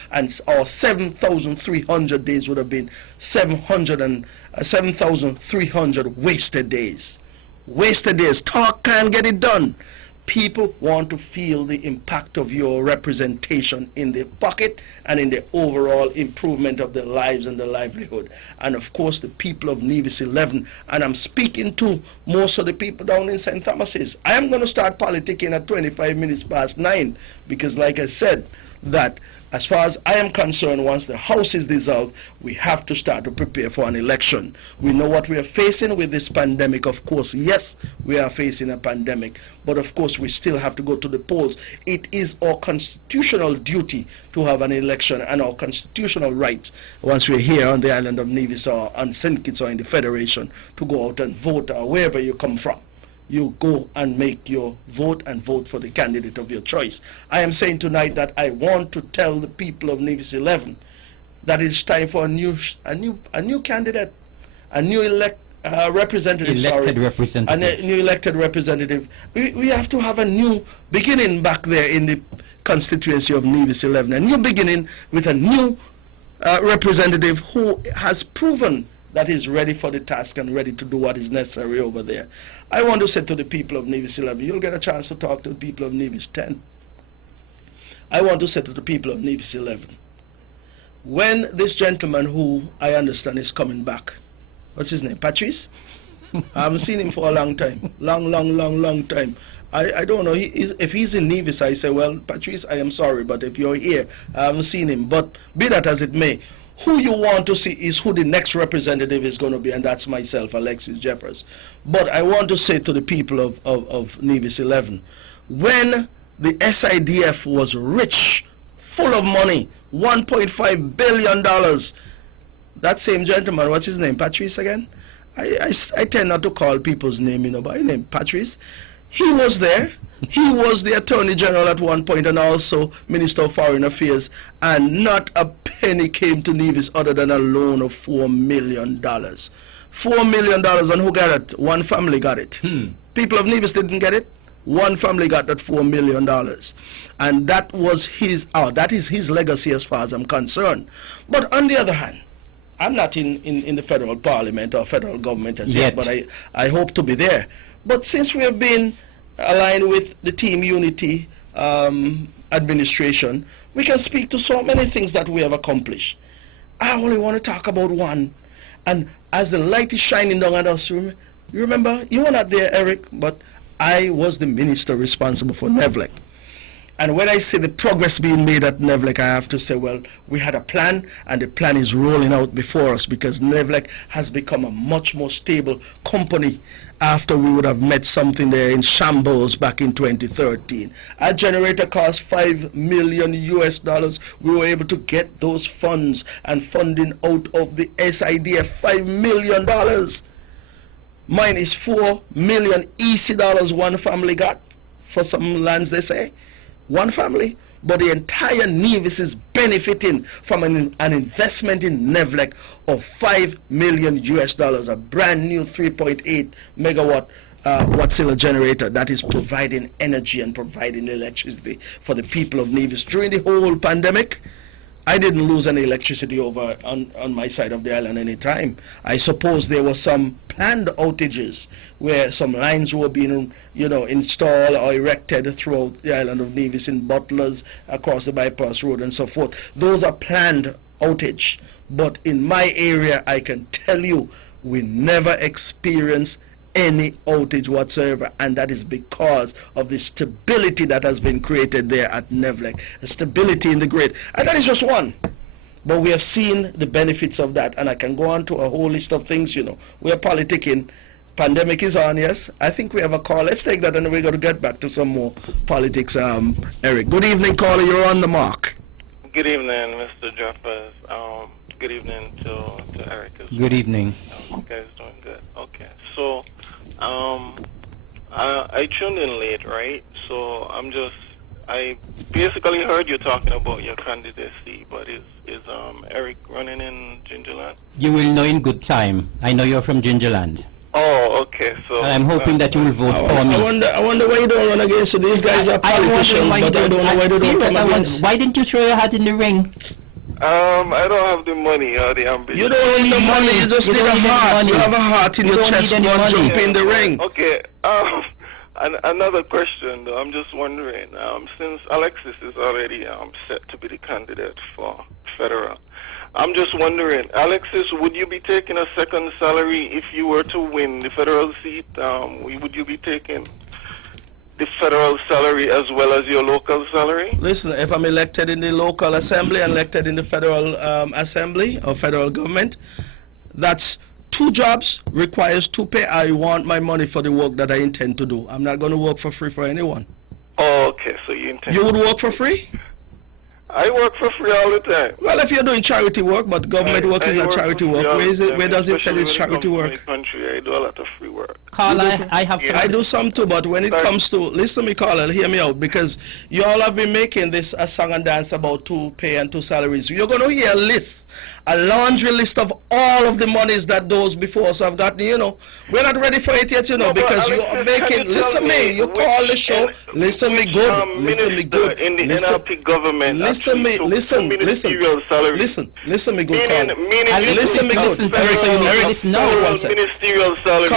or 7,300 days would have been 7,300 wasted days. Wasted days. Talk can't get it done. People want to feel the impact of your representation in their pocket and in the overall improvement of their lives and their livelihood. And of course, the people of Nevis 11, and I'm speaking to most of the people down in St. Thomas's. I am going to start politicking at 25 minutes past 9 because, like I said, that as far as I am concerned, once the House is dissolved, we have to start to prepare for an election. We know what we are facing with this pandemic, of course. Yes, we are facing a pandemic, but of course we still have to go to the polls. It is our constitutional duty to have an election and our constitutional right, once we're here on the island of Nevis or on St. Kitts or in the Federation, to go out and vote or wherever you come from. You go and make your vote and vote for the candidate of your choice. I am saying tonight that I want to tell the people of Nevis 11 that it's time for a new candidate, a new representative. Elected representative. A new elected representative. We have to have a new beginning back there in the constituency of Nevis 11. A new beginning with a new representative who has proven that is ready for the task and ready to do what is necessary over there. I want to say to the people of Nevis 11, you'll get a chance to talk to the people of Nevis 10. I want to say to the people of Nevis 11, when this gentleman who I understand is coming back, what's his name, Patrice? I haven't seen him for a long time, long time. I don't know, if he's in Nevis, I say, well, Patrice, I am sorry, but if you're here, I haven't seen him. But be that as it may, who you want to see is who the next representative is going to be, and that's myself, Alexis Jeffers. But I want to say to the people of Nevis 11, when the SIDF was rich, full of money, $1.5 billion, that same gentleman, what's his name, Patrice again? I tend not to call people's name, by name, Patrice. He was there. He was the Attorney General at one point and also Minister of Foreign Affairs, and not a penny came to Nevis other than a loan of $4 million. $4 million, and who got it? One family got it. People of Nevis didn't get it. One family got that $4 million. And that was that is his legacy as far as I'm concerned. But on the other hand, I'm not in the federal parliament or federal government as yet, but I hope to be there. But since we have been aligned with the Team Unity administration, we can speak to so many things that we have accomplished. I only want to talk about one. And as the light is shining down on us, you remember, you were not there, Eric, but I was the minister responsible for NEVLEC. And when I see the progress being made at NEVLEC, I have to say, well, we had a plan, and the plan is rolling out before us, because NEVLEC has become a much more stable company after we would have met something there in shambles back in 2013. A generator cost $5 million. We were able to get those funds and funding out of the SIDF, $5 million. Mine is $4 million EC dollars one family got for some lands, they say. One family, but the entire Nevis is benefiting from an investment in NEVLEC of $5 million, a brand new 3.8 megawatt Wärtsilä generator that is providing energy and providing electricity for the people of Nevis. During the whole pandemic, I didn't lose any electricity over on my side of the island any time. I suppose there were some planned outages where some lines were being, installed or erected throughout the island of Nevis in Butlers, across the bypass road and so forth. Those are planned outage. But in my area, I can tell you, we never experienced any outage whatsoever, and that is because of the stability that has been created there at Nevlec, the stability in the grid, and that is just one. But we have seen the benefits of that, and I can go on to a whole list of things. We are politicking. Pandemic is on, yes. I think we have a call. Let's take that, and then we're going to get back to some more politics. Eric, good evening, caller. You're on the mark. Good evening, Mr. Jeffers. Good evening to Eric as well. Good evening. You guys doing good? Okay. So, I tuned in late, right? So I basically heard you talking about your candidacy, but is Eric running in Gingerland? You will know in good time. I know you're from Gingerland. Oh, okay. So And I'm hoping that you will vote for me. I wonder why you don't run against these guys are politicians, but I don't know why they don't come against. Why didn't you throw your hat in the ring? I don't have the money or the ambition. You don't need the money, you just need a heart. You have a heart in your chest, go and jump in the ring. Okay. Another question, though. I'm just wondering, since Alexis is already set to be the candidate for federal, I'm just wondering, Alexis, would you be taking a second salary if you were to win the federal seat? Would you be taking the federal salary as well as your local salary? Listen, if I'm elected in the local assembly and elected in the federal assembly or federal government, that's 2 jobs, requires 2 pay. I want my money for the work that I intend to do. I'm not going to work for free for anyone. Oh, okay, so you intend... You would work for free? I work for free all the time. Well, if you're doing charity work, but government work is not charity work, where does it say it's charity work? In my country, I do a lot of free work. Carla, I have I do some too, but when it comes to, listen to me, Carla, hear me out, because you all have been making this a song and dance about 2 pay and 2 salaries. You're going to hear a list, a laundry list of all of the monies that those before us have gotten, We're not ready for it yet, because you are making, listen to me, you call the show, listen me good, listen me good. In the NLP government, listen me good, Carla. Listen me good. Ministerial salary.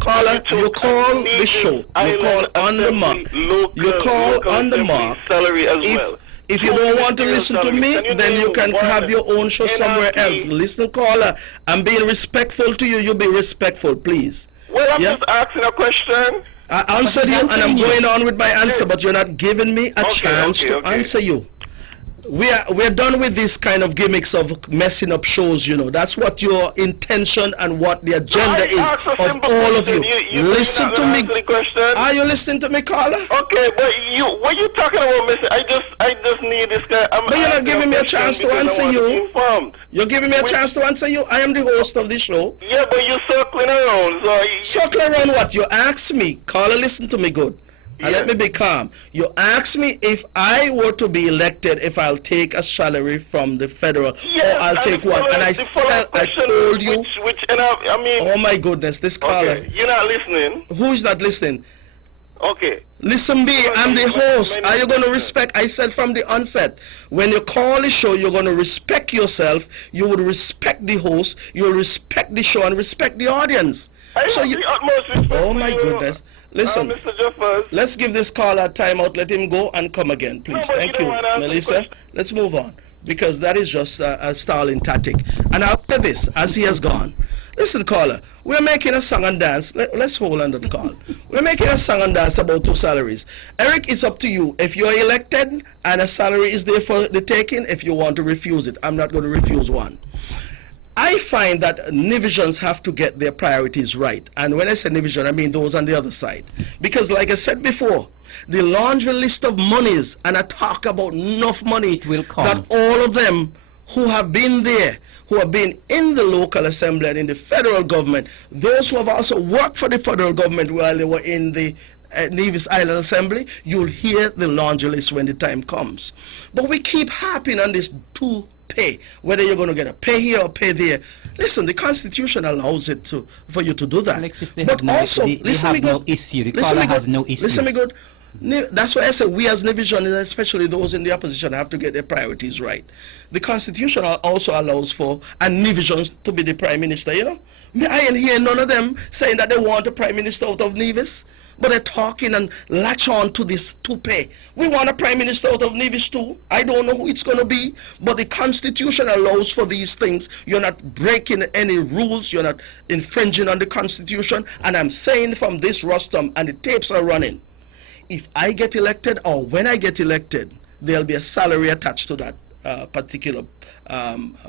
Caller, you call the show. You call on the mark. You call on the mark. Salary as well. If you don't want to listen to me, then you can have your own show somewhere else. Listen, caller, I'm being respectful to you. You be respectful, please. Well, I'm just asking a question. I answered you, and I'm going on with my answer, but you're not giving me a chance to answer you. We're done with this kind of gimmicks of messing up shows, That's what your intention and what the agenda is of all of you. Listen to me. Are you listening to me, Carla? Okay, but what you talking about, Mister? I just need this guy. But you're not giving me a chance to answer you. You're giving me a chance to answer you. I am the host of the show. Yeah, but you're circling around. Circling around what? You asked me. Carla, listen to me good. And let me be calm. You asked me if I were to be elected, if I'll take a salary from the federal, or I'll take what? And I told you. Oh my goodness, this caller. Okay, you're not listening. Who is not listening? Okay. Listen, me, I'm the host. Are you going to respect? I said from the onset, when you call the show, you're going to respect yourself. You would respect the host. You'll respect the show and respect the audience. Oh my goodness. Listen, let's give this caller a timeout. Let him go and come again, please. Thank you, Melissa. Let's move on, because that is just a stalling tactic. And after this, as he has gone, listen, caller, we're making a song and dance. Let's hold on to the call. We're making a song and dance about 2 salaries. Eric, it's up to you. If you're elected and a salary is there for the taking, if you want to refuse it, I'm not going to refuse one. I find that Nivisions have to get their priorities right. And when I say Nivision, I mean those on the other side. Because like I said before, the laundry list of monies, and I talk about enough money that all of them who have been there, who have been in the local assembly and in the federal government, those who have also worked for the federal government while they were in the Nevis Island Assembly, you'll hear the laundry list when the time comes. But we keep harping on this 2 pay, whether you're going to get a pay here or pay there. Listen, the Constitution allows it for you to do that. But also, listen me good. Listen me good. That's why I say we as Nivision, especially those in the opposition, have to get their priorities right. The Constitution also allows for a Nivision to be the Prime Minister, I ain't hear none of them saying that they want a Prime Minister out of Nevis. But they're talking and latch on to this toupee. We want a prime minister out of Nevis too. I don't know who it's going to be, but the Constitution allows for these things. You're not breaking any rules. You're not infringing on the Constitution. And I'm saying from this rostrum, and the tapes are running, if I get elected or when I get elected, there'll be a salary attached to that particular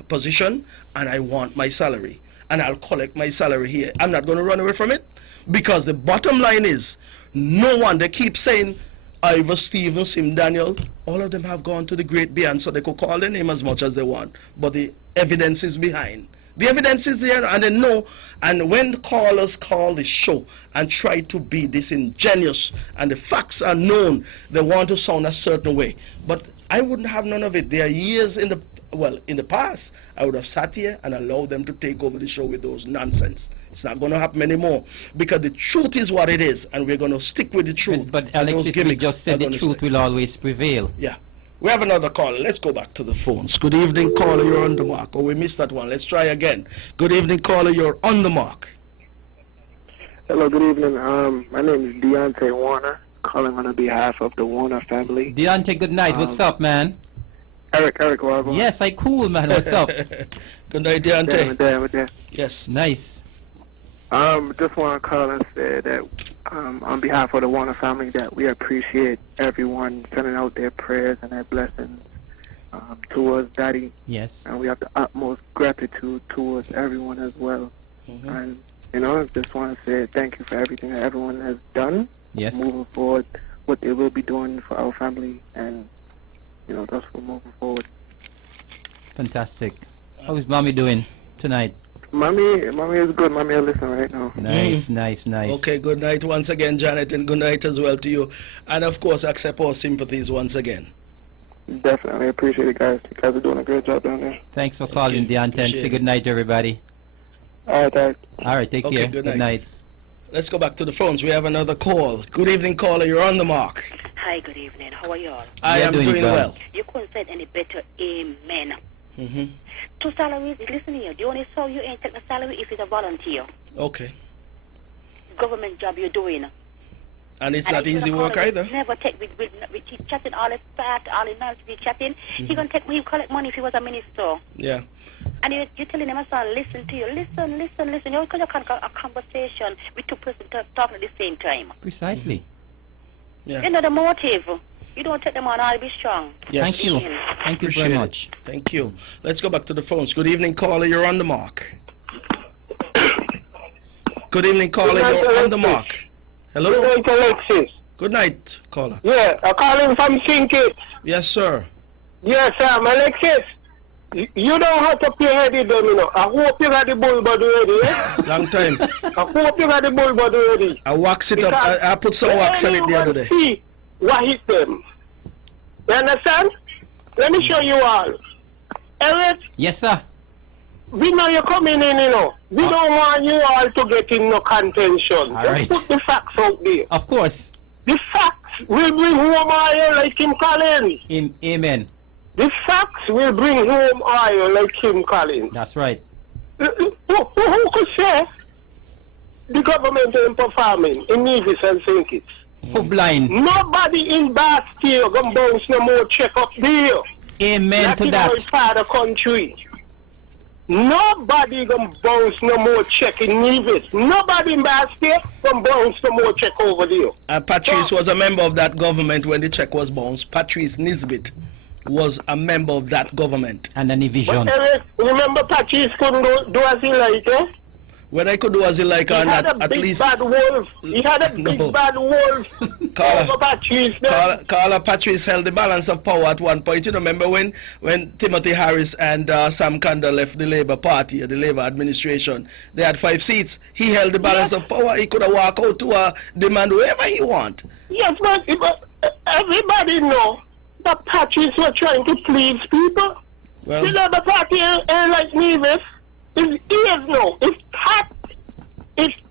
position, and I want my salary. And I'll collect my salary here. I'm not going to run away from it, because the bottom line is, no one, they keep saying, Ivor Stevens, Sim Daniel, all of them have gone to the great beyond, so they could call their name as much as they want. But the evidence is behind. The evidence is there, and they know. And when callers call the show and try to be disingenuous, and the facts are known, they want to sound a certain way. But I wouldn't have none of it. There are years in the past, I would have sat here and allowed them to take over the show with those nonsense. It's not going to happen anymore, because the truth is what it is, and we're going to stick with the truth. But Alexis, we just said the truth will always prevail. Yeah. We have another caller. Let's go back to the phones. Good evening, caller. You're on the mark. Oh, we missed that one. Let's try again. Good evening, caller. You're on the mark. Hello, good evening. My name is Deontay Warner, calling on behalf of the Warner family. Deontay, good night. What's up, man? Eric, Wagwan. Yes, I cool, man. What's up? Good night, Deontay. Damn. Yes. Nice. Just want to call and say that on behalf of the Warner family, that we appreciate everyone sending out their prayers and their blessings towards Daddy. Yes. And we have the utmost gratitude towards everyone as well. Mm-hmm. And, just want to say thank you for everything that everyone has done. Yes. Moving forward, what they will be doing for our family, and, that's for moving forward. Fantastic. How's mommy doing tonight? Mommy is good. Mommy is listening right now. Nice. Okay, good night once again, Janet, and good night as well to you. And of course, accept our sympathies once again. Definitely appreciate it, guys. You guys are doing a great job down there. Thanks for calling, Deontay, and say good night, everybody. All right, guys. All right, take care. Good night. Let's go back to the phones. We have another call. Good evening, caller. You're on the mark. Hi, good evening. How are you all? I am doing well. You couldn't say it any better. Amen. Mm-hmm. Two salaries, listen here. The only so you ain't taking a salary if it's a volunteer. Okay. Government job you're doing. And it's not easy work either. Never take with keep chatting all his fat, all his nonsense chatting. He gonna take he collect money if he was a minister. Yeah. And you're telling him, son, listen to you. Listen. You can have a conversation with two persons talking at the same time. Precisely. Yeah. You know the motive. You don't take them on, I'll be strong. Yes. Thank you. Thank you very much. Thank you. Let's go back to the phones. Good evening, caller. You're on the mark. Good evening, caller. You're on the mark. Hello? Good night, Alexis. Good night, caller. Yeah, I'm calling from Kinkit. Yes, sir. Yes, Alexis. You don't have to pay ready, I hope you got the bull body ready, eh? Long time. I hope you got the bull body ready. I wax it up. I put some wax on it the other day. See what hit them. You understand? Let me show you all. Eric, Yes, sir. we know you're coming in, We don't want you all to get in no contention. All Just right. put the facts out there. Of course. The facts will bring home oil like Kim Collins. Amen. The facts will bring home oil like Kim Collins. That's right. Who could say the government ain't performing in Nevis and St. Kitts? Who blind? Nobody in Bastille gonna bounce no more check up there. Amen to that. Not in our father country. Nobody gonna bounce no more check in Nevis. Nobody in Bastille gonna bounce no more check over there. Patrice was a member of that government when the check was bounced. Patrice Nisbet was a member of that government. And any vision. But Eric, remember Patrice couldn't do as he liked, eh? Whether I could do as he like or not, at least... Bad wolf. He had a big bad wolf. Carla Patrice held the balance of power at one point. You remember when Timothy Harris and Sam Kanda left the Labour Party, the Labour administration, they had 5 seats. He held the balance of power. He could have walked out to demand whoever he want. Yes, but everybody know that Patrice was trying to please people. Well, the Labour Party ain't like Nevis. It's ears now. It's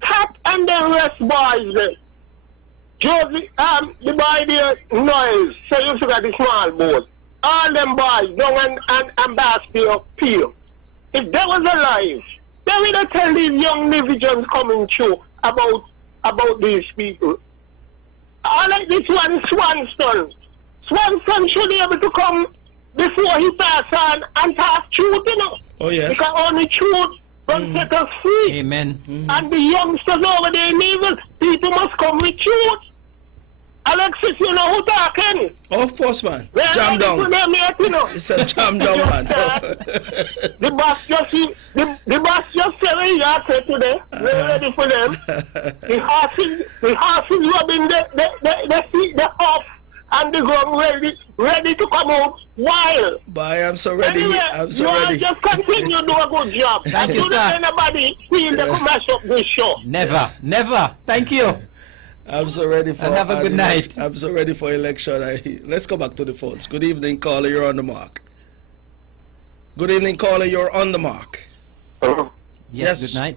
Tat and the rest boys there. Josie, the boy there, Noise, so you forgot the small boat. All them boys, Young and Bastille, Peel. If they was alive, they would have tell these young Nevisions coming through about these people. I like this one, Swanson. Swanson should be able to come before he pass on and talk truth, you know. Oh, yes. Because only truth can set us free. Amen. And the youngsters over there in evil, people must come with truth. Alexis, you know who talking? Oh, of course, man. Well, Jam down. Them yet, you know. It's a jam down, man. The boss just said what he had said today. We're ready for them. The horse is rubbing the off and the ground ready to come out wild. Boy, I'm so ready. Anyway, I'm so you ready. just continue to do a good job. Thank you, Don't sir. let anybody feel they can mash up this show. Never, never. Thank you. I'm so ready for. And have a good night. I'm so ready for election. Let's go back to the phones. Good evening, caller. You're on the mark. Good evening, caller. You're on the mark. Hello? Yes, Yes. good night.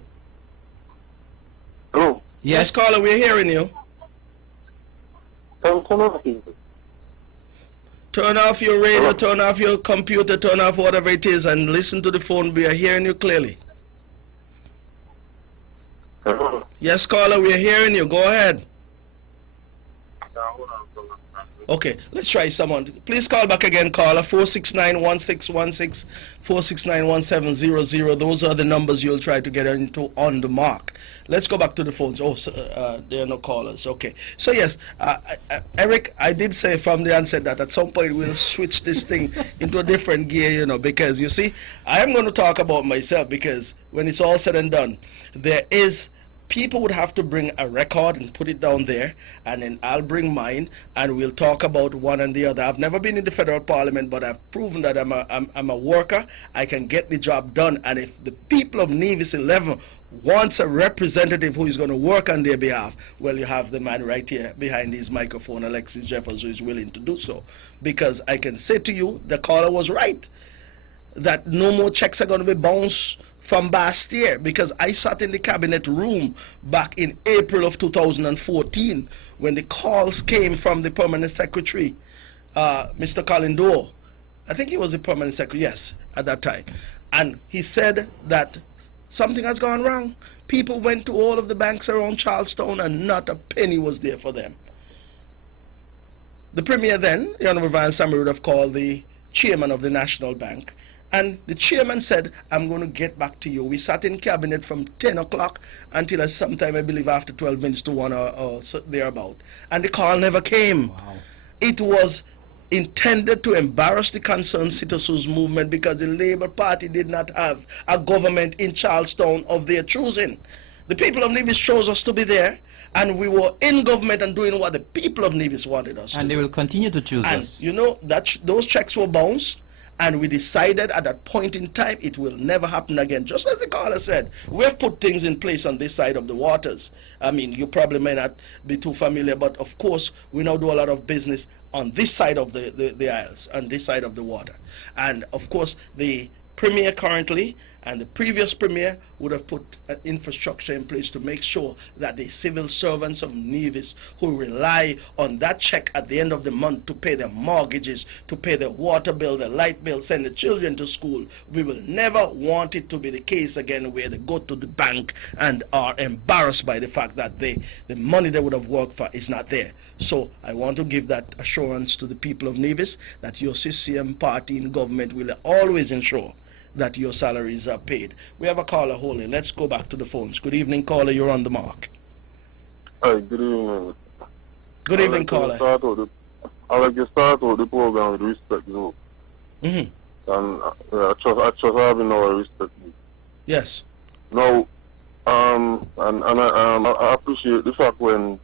Hello? Yes, caller. We're hearing you. Turn off people. Turn off your radio. Hello? Turn off your computer. Turn off whatever it is, and listen to the phone. We are hearing you clearly. Hello? Yes, caller. We're hearing you. Go ahead. Okay, let's try someone. Please call back again, caller. 469-1616, 469-1700. Those are the numbers you'll try to get into on the mark. Let's go back to the phones. Oh, there are no callers. Okay. So, yes, Eric, I did say from the onset that at some point we'll switch this thing into a different gear, you know, because, you see, I am going to talk about myself because when it's all said and done, there is... people would have to bring a record and put it down there, and then I'll bring mine, and we'll talk about one and the other. I've never been in the federal parliament, but I've proven that I'm a worker. I can get the job done, and if the people of Nevis 11 wants a representative who is going to work on their behalf, well, you have the man right here behind his microphone, Alexis Jeffers, who is willing to do so. Because I can say to you, the caller was right, that no more checks are going to be bounced from Bastille, because I sat in the cabinet room back in April of 2014 when the calls came from the permanent secretary, Mr. Colin Doe. I think he was the permanent secretary, yes, at that time. And he said that something has gone wrong. People went to all of the banks around Charlestown and not a penny was there for them. The Premier then, the Honorable Van Sammy, would have called the chairman of the National Bank. And the chairman said, I'm going to get back to you. We sat in cabinet from 10 o'clock until sometime, I believe, after 12 minutes to 1 or so thereabout. And the call never came. Wow. It was intended to embarrass the concerned citizens movement because the Labour Party did not have a government in Charlestown of their choosing. The people of Nevis chose us to be there, and we were in government and doing what the people of Nevis wanted us to do. And they will continue to choose And us. you know, those checks were bounced, and we decided at that point in time it will never happen again. Just as the caller said, we have put things in place on this side of the waters. I mean, you probably may not be too familiar, but of course, we now do a lot of business on this side of the aisles, on this side of the water. And of course, the Premier currently and the previous Premier would have put an infrastructure in place to make sure that the civil servants of Nevis who rely on that check at the end of the month to pay their mortgages, to pay their water bill, their light bill, send the children to school, we will never want it to be the case again where they go to the bank and are embarrassed by the fact that the money they would have worked for is not there. So I want to give that assurance to the people of Nevis that your CCM party in government will always ensure that your salaries are paid. We have a caller holding. Let's go back to the phones. Good evening, caller. You're on the mark. Hi, good evening. Good evening, caller. I like to start with the program with respect, you know. Mm-hmm. And I trust having our respect. Yes. Now, I appreciate the fact when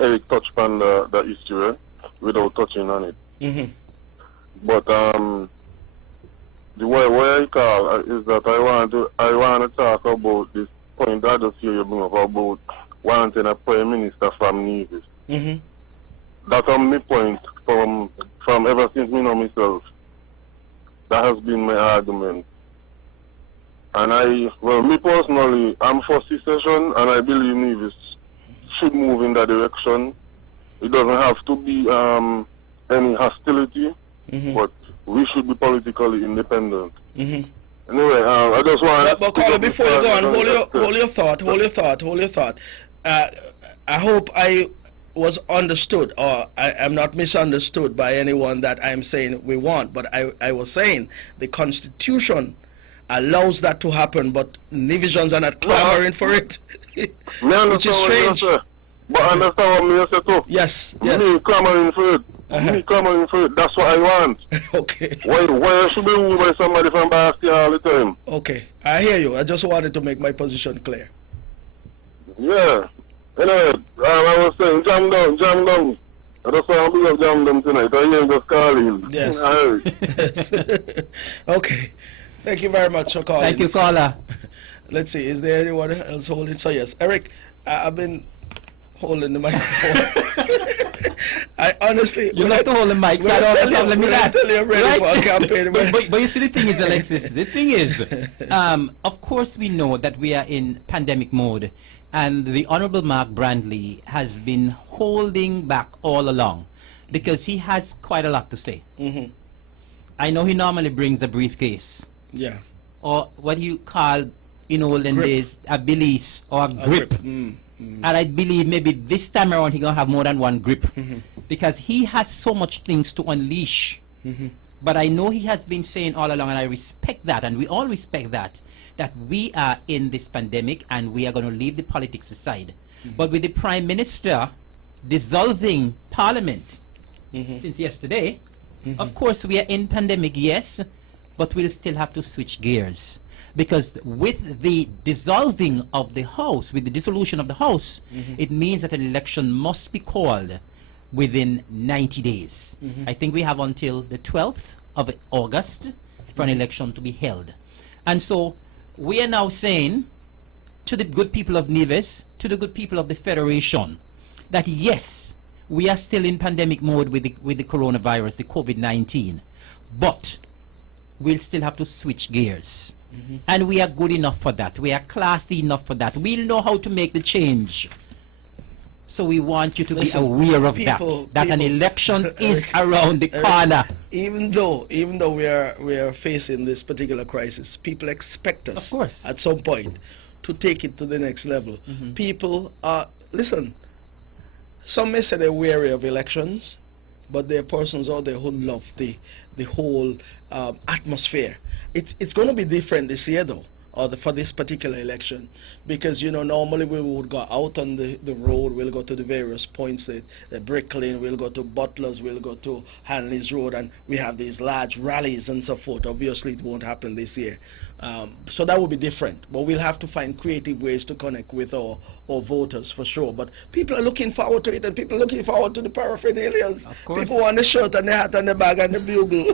Eric touched on the history without touching on it. Mm-hmm. But the way I call is that I want to talk about this point that I just hear you bring up about wanting a prime minister from Nevis. Mm-hmm. That's my point from ever since me know myself. That has been my argument. And me personally, I'm for secession, and I believe Nevis should move in that direction. It doesn't have to be any hostility, but we should be politically independent. Mm-hmm. Anyway, I just want. But caller, before you go on, hold your thought. I hope I was understood, or I'm not misunderstood by anyone that I'm saying we want, but I was saying the Constitution allows that to happen, but Nivisions are not clamoring for it, which is strange. But understand what me say too. Yes, Me yes. clamoring for it. Me clamoring for it. That's what I want. Okay. Why should be ruled by somebody from Bastia all the time? Okay, I hear you. I just wanted to make my position clear. Yeah. Anyway, I was saying, jam down. I just want to be jam down tonight. I hear him just calling. Yes. I heard. Yes. Okay. Thank you very much for calling. Thank you, caller. Let's see. Is there anyone else holding? So yes, Eric, I've been holding the microphone. I honestly, You like to hold the mic, so I don't have a problem with that. Tell you I'm ready for a campaign. But you see, the thing is, Alexis, the thing is, of course we know that we are in pandemic mode, and the Honorable Mark Brandley has been holding back all along because he has quite a lot to say. Mm-hmm. I know he normally brings a briefcase, Yeah. or what you call in olden Grip. days a bilise or a grip. Mm. And I believe maybe this time around he's going to have more than one grip because he has so much things to unleash. But I know he has been saying all along, and I respect that, and we all respect that we are in this pandemic and we are going to leave the politics aside. But with the Prime Minister dissolving Parliament since yesterday, of course we are in pandemic, yes, but we'll still have to switch gears. Because with the dissolving of the House, with the dissolution of the House, it means that an election must be called within 90 days. I think we have until the 12th of August for an election to be held. And so we are now saying to the good people of Nevis, to the good people of the Federation, that yes, we are still in pandemic mode with the coronavirus, the COVID-19, but we'll still have to switch gears. And we are good enough for that. We are classy enough for that. We'll know how to make the change. So we want you to be aware of that an election is around the corner. Even though we are facing this particular crisis, people expect us, Of course. at some point to take it to the next level. People are, listen, some may say they're wary of elections, but there are persons out there who love the whole atmosphere. It's going to be different this year, though, for this particular election, because normally we would go out on the road. We'll go to the various points, the Brick Lane. We'll go to Butler's. We'll go to Hanley's Road, and we have these large rallies and so forth. Obviously, it won't happen this year, so that will be different. But we'll have to find creative ways to connect with our voters for sure. But people are looking forward to it, and people are looking forward to the paraphernalias. Of course. People want the shirt and the hat and the bag and the bugle.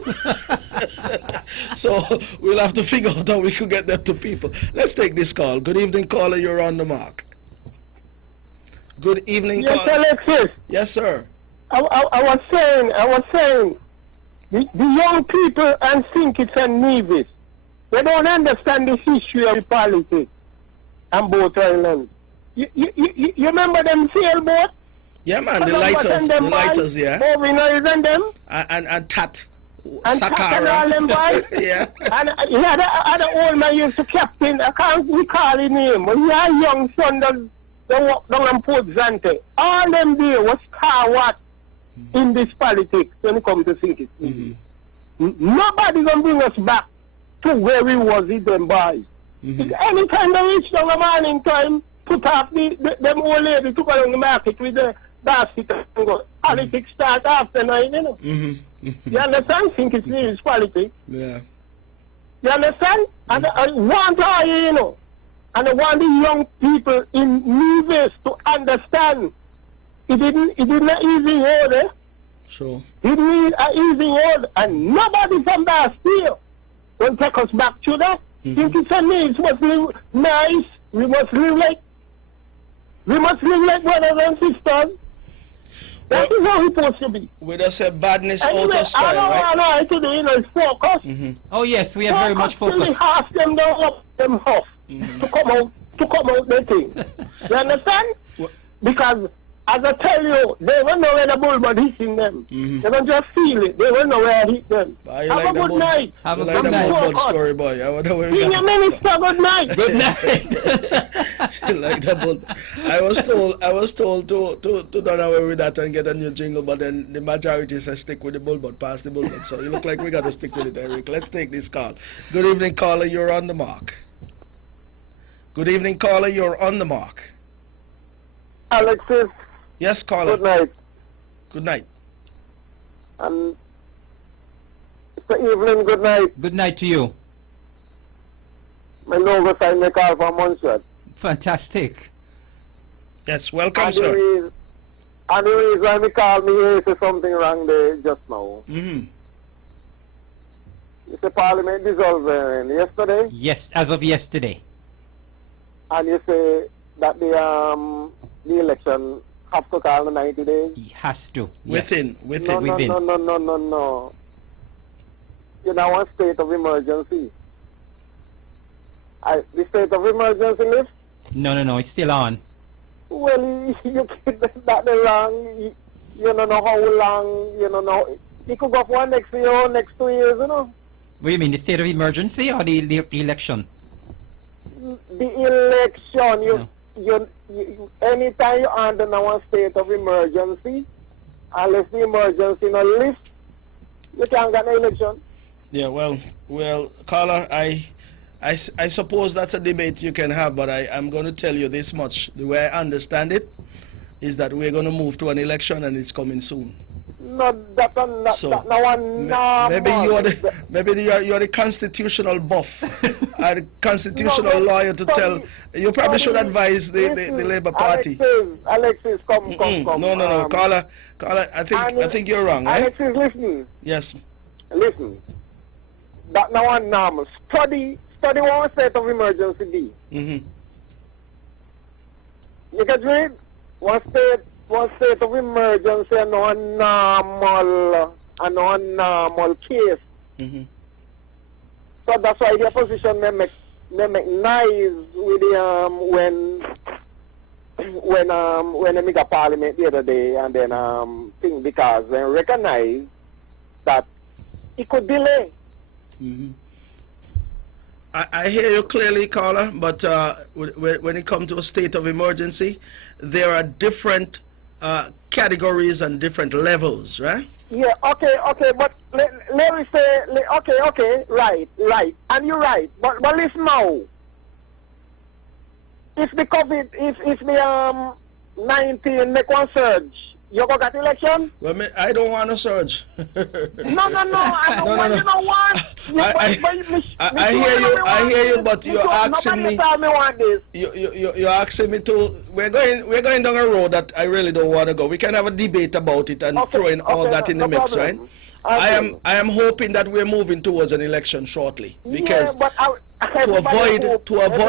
So we'll have to figure out how we could get them to people. Let's take this call. Good evening, caller. You're on the mark. Good evening, Yes, caller. Alexis. Yes, sir. I was saying, the young people and think it's a Nevis. They don't understand the history of the politics and boat islands. You remember them sailboat? Yeah, man. The lighters, yeah. Overnight and them. And Tat. And Tat and all them boys. Yeah. And he had a old man used to captain, I can't recall his name, but he had a young son that walked down and Port Zante. All them there was what in this politics when it comes to think it. Nobody gonna bring us back to where we was with them boys. Anytime they reach down the morning time, put up them old lady to go on the market with the basket and go. Politics start after 9, You understand? Think it's serious politics. Yeah. You understand? And I want all and I want the young people in Nevis to understand. It didn't easy order. Sure. It need an easy order, and nobody from Bastille will take us back to that. Think it's a needs. We must live nice. We must live like brothers and sisters. That is how it's supposed to be. We just say badness Anyway, out of style, right? I don't know to do, is focus. Oh yes, we are very much focused. Half them down up them off to come out the thing. You understand? Because as I tell you, they will know where the bullbud hitting them. They don't just feel it. They will know where it hit them. Ah, you Have like a the good bull- night. Have a You good like the night. bull story, boy. I wonder where we Senior got Minister, good night. Good night. You like the bull. I was told to run away with that and get a new jingle, but then the majority says stick with the bullbud, pass the bullbud. So you look like we got to stick with it, Eric. Let's take this call. Good evening, caller. You're on the mark. Good evening, caller. You're on the mark. Alexis, Yes, caller. good night. Good night. And Mr. Evelyn, good night. Good night to you. My logo sign me call from Montreal. Fantastic. Yes, welcome, And the sir. reason- and the reason me call me here is something wrong there just now. Mm-hmm. It's a parliament dissolved yesterday, Yes, as of yesterday. and you say that the election have to call in 90 days. He has to. Within. No, Within. no. You know, one state of emergency. The state of emergency list? No, it's still on. Well, you keep that wrong. You don't know how long, you don't know. It could go for next year, next 2 years, you know. What do you mean, the state of emergency or the election? The election, you anytime you under one state of emergency, unless the emergency no lift, you can't get an election. Yeah, well, caller, I suppose that's a debate you can have, but I'm going to tell you this much. The way I understand it is that we're going to move to an election and it's coming soon. No, that's not, So, that no one normal. Maybe you're the constitutional buff, a constitutional No, lawyer to tell. You probably should advise the Labour Party. Alexis, come. No, caller, I think you're wrong, right? Alexis, listen. Yes. Listen. That no one normal. Study one state of emergency be. Mm-hmm. You get read? One state of emergency and no normal case. Mm-hmm. So that's why the opposition may make nice with the when they make a parliament the other day and then thing because they recognize that it could delay. Mm-hmm. I hear you clearly, caller, but when it comes to a state of emergency, there are different categories and different levels, right? Yeah, okay, but let me say, okay, right, and you're right, but listen now. If the COVID, if the 19 make one surge, you go get election? Well, I don't want to surge. No, I don't want you don't want. I hear you, but you're asking me. Nobody tell me want this. You're asking me to. We're going down a road that I really don't want to go. We can have a debate about it and throw in all that in the mix, problem. right? I am hoping that we're moving towards an election shortly because yeah, but to avoid.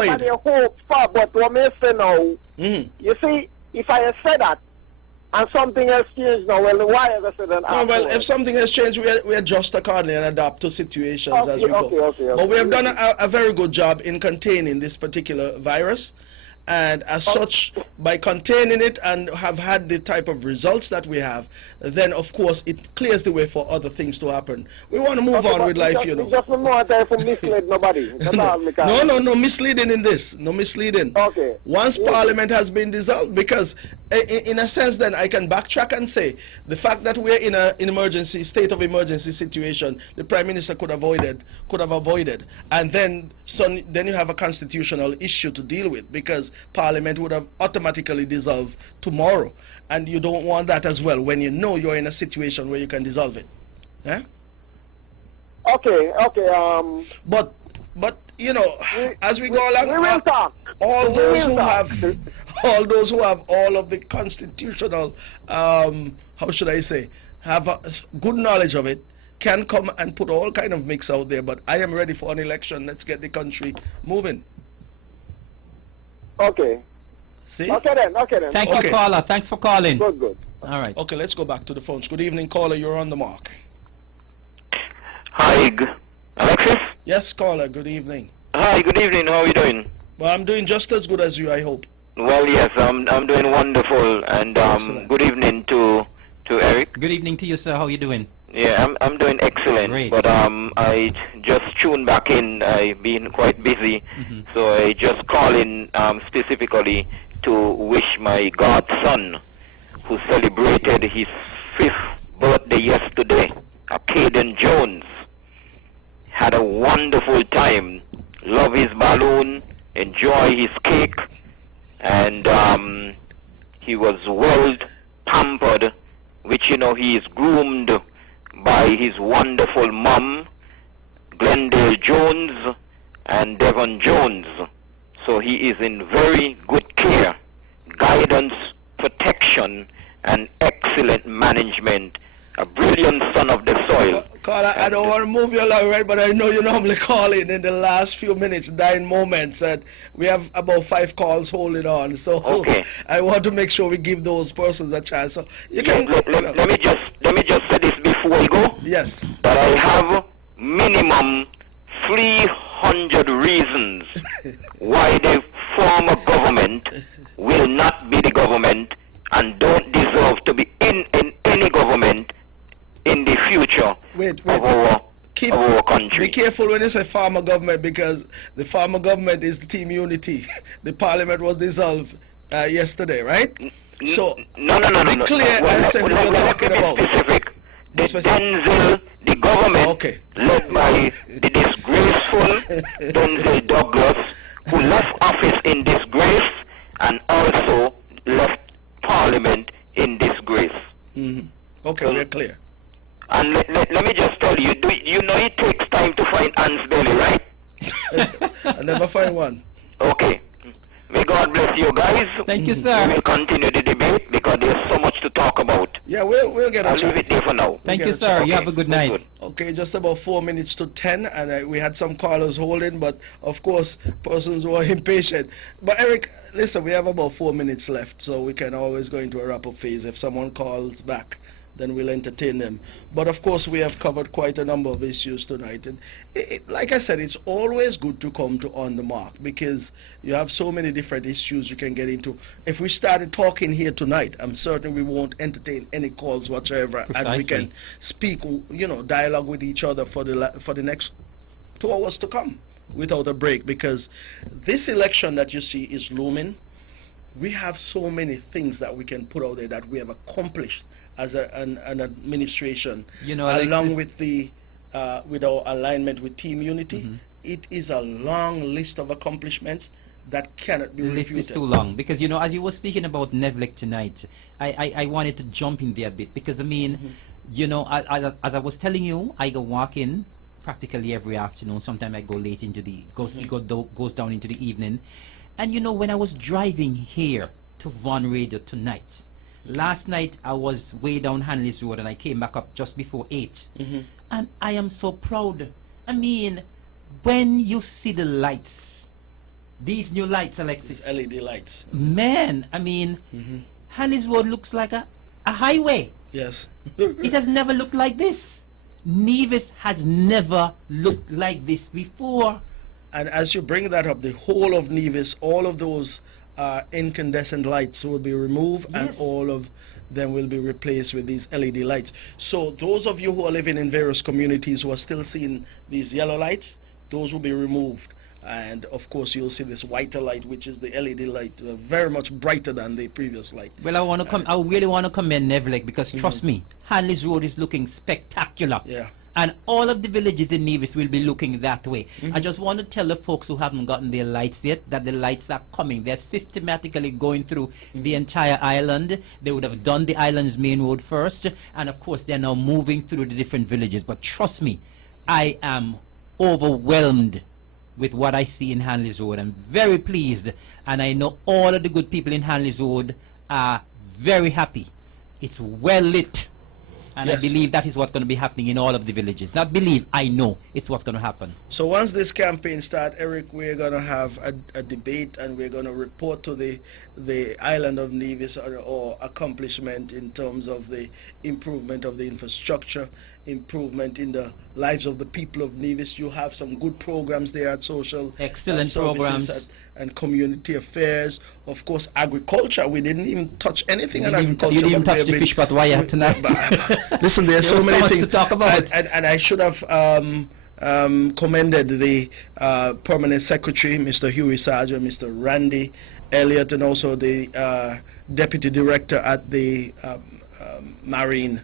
Everybody hope for, but what me say now, you see, if I say that and something else changed now, well, why have I said that? Well, if something has changed, we adjust accordingly and adapt to situations as we go. Okay. But we have done a very good job in containing this particular virus. And as such, by containing it and have had the type of results that we have, then of course it clears the way for other things to happen. We want to move on with life, you know. Just no more time for mislead nobody. No misleading in this. No misleading. Okay. Once Parliament has been dissolved, because in a sense then I can backtrack and say the fact that we're in an emergency, state of emergency situation, the Prime Minister could have avoided. And then you have a constitutional issue to deal with because Parliament would have automatically dissolved tomorrow. And you don't want that as well when you know you're in a situation where you can dissolve it. Yeah? Okay. But you know, as we go along, we will talk. all those who have all of the constitutional, how should I say, have a good knowledge of it, can come and put all kind of mix out there. But I am ready for an election. Let's get the country moving. Okay. See? Okay then. Thank Okay. you, caller. Thanks for calling. Good. All right. Okay, let's go back to the phones. Good evening, caller. You're on the mark. Hi, Alexis? Yes, caller. Good evening. Hi, good evening. How are you doing? Well, I'm doing just as good as you, I hope. Well, yes, I'm doing wonderful, and Excellent. good evening to Eric. Good evening to you, sir. How are you doing? Yeah, I'm doing excellent. Great. But I just tuned back in. I've been quite busy, so I just call in specifically to wish my godson, who celebrated his 5th birthday yesterday, Caden Jones. Had a wonderful time. Love his balloon, enjoy his cake, and he was well pampered, which he is groomed by his wonderful mom, Glendale Jones and Devon Jones. So he is in very good care, guidance, protection, and excellent management. A brilliant son of the soil. Carl, I don't want to move you along, right? But I know you normally call in the last few minutes, dying moments, and we have about 5 calls holding on. So Okay. I want to make sure we give those persons a chance. So you can. Let me just say this before we go. Yes. That I have minimum 300 reasons why the former government will not be the government and don't deserve to be in any government in the future Wait. of our country. Be careful when you say farmer government, because the farmer government is the Team Unity. The parliament was dissolved yesterday, right? So No. be clear and say who you're talking Let me about. be specific. The Specific. Denzel, the government, Okay. led by the disgraceful Denzel Douglas, who left office in disgrace and also left parliament in disgrace. Okay, we're clear. And let me just tell you, you know it takes time to find ants belly, right? I never find one. Okay. May God bless you guys. Thank you, We sir. will continue the debate because there's so much to talk about. Yeah, we'll get a I'll leave it chance. there for now. Thank get you, a sir. chance. You have a good night. Good. Okay, just about 4 minutes to 10, and we had some callers holding, but of course, persons who are impatient. But Eric, listen, we have about 4 minutes left, so we can always go into a wrap-up phase. If someone calls back, then we'll entertain them. But of course, we have covered quite a number of issues tonight. And like I said, it's always good to come to On the Mark, because you have so many different issues you can get into. If we started talking here tonight, I'm certain we won't entertain any calls whatsoever, and we can speak, dialogue with each other for the next 2 hours to come without a break, because this election that you see is looming. We have so many things that we can put out there that we have accomplished as an administration, along Alexis, with our alignment with Team Unity. It is a long list of accomplishments that cannot be the list refuted. is too long because as you were speaking about Nevlec tonight, I wanted to jump in there a bit because as I was telling you, I go walk in practically every afternoon. Sometimes I go late into goes down into the evening, and when I was driving here to Von Radio tonight. Last night I was way down Hanley's Road and I came back up just before 8. And I am so proud. I mean, when you see the lights, these new lights, Alexis. These LED lights. Man, I mean, Hanley's Road looks like a highway. Yes. It has never looked like this. Nevis has never looked like this before. And as you bring that up, the whole of Nevis, all of those incandescent lights will be removed, and Yes. all of them will be replaced with these LED lights. So those of you who are living in various communities who are still seeing these yellow lights, those will be removed. And of course, you'll see this whiter light, which is the LED light, very much brighter than the previous light. Well, I really want to commend Nevlec because trust me, Hanley's Road is looking spectacular. Yeah. And all of the villages in Nevis will be looking that way. I just want to tell the folks who haven't gotten their lights yet that the lights are coming. They're systematically going through the entire island. They would have done the island's main road first. And of course, they're now moving through the different villages. But trust me, I am overwhelmed with what I see in Hanley's Road. I'm very pleased. And I know all of the good people in Hanley's Road are very happy. It's well lit. And Yes. I believe that is what's going to be happening in all of the villages. Not believe, I know it's what's going to happen. So once this campaign starts, Eric, we're going to have a debate, and we're going to report to the island of Nevis or accomplishment in terms of the improvement of the infrastructure, improvement in the lives of the people of Nevis. You have some good programs there at social Excellent services programs. and community affairs. Of course, agriculture. We didn't even touch anything on agriculture. You didn't but touch we the have fish pot wire tonight. Listen, there's so was many so much things to talk about. And I should have commended the permanent secretary, Mr. Huey Sargent, Mr. Randy Elliott, and also the deputy director at the Marine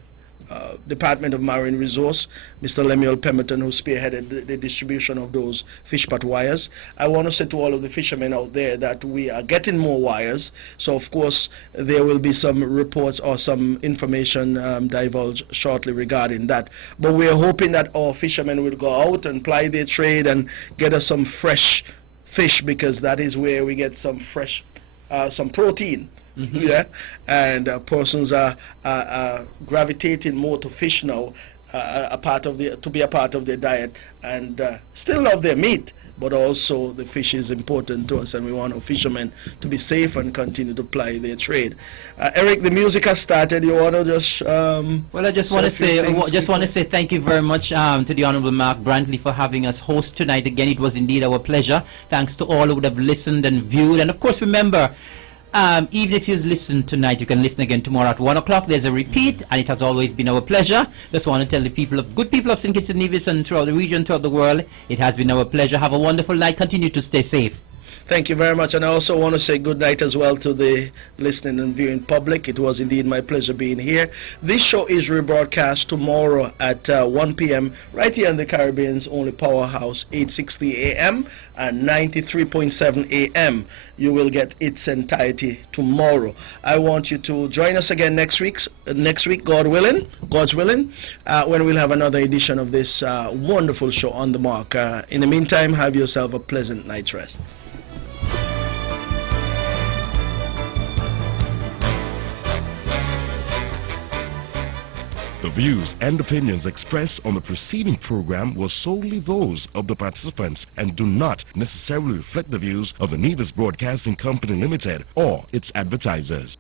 Department of Marine Resource, Mr. Lemuel Pemberton, who spearheaded the distribution of those fish pot wires. I want to say to all of the fishermen out there that we are getting more wires. So, of course, there will be some reports or some information divulged shortly regarding that. But we are hoping that our fishermen will go out and ply their trade and get us some fresh fish, because that is where we get some fresh, some protein. Yeah, and persons are gravitating more to fish now, to be a part of their diet, and still love their meat, but also the fish is important to us, and we want our fishermen to be safe and continue to ply their trade. Eric, the music has started. You want to just well, I just want to say thank you very much to the Honorable Mark Brantley for having us host tonight. Again, it was indeed our pleasure. Thanks to all who would have listened and viewed, and of course, remember. Even if you listen tonight, you can listen again tomorrow at 1 o'clock. There's a repeat, and it has always been our pleasure. Just want to tell the good people of St. Kitts and Nevis and throughout the region, throughout the world, it has been our pleasure. Have a wonderful night. Continue to stay safe. Thank you very much, and I also want to say good night as well to the listening and viewing public. It was indeed my pleasure being here. This show is rebroadcast tomorrow at 1 p.m. right here in the Caribbean's only powerhouse, 860 a.m. and 93.7 a.m. You will get its entirety tomorrow. I want you to join us again next week, God's willing, when we'll have another edition of this wonderful show On the Mark. In the meantime, have yourself a pleasant night's rest. The views and opinions expressed on the preceding program were solely those of the participants and do not necessarily reflect the views of the Nevis Broadcasting Company Limited or its advertisers.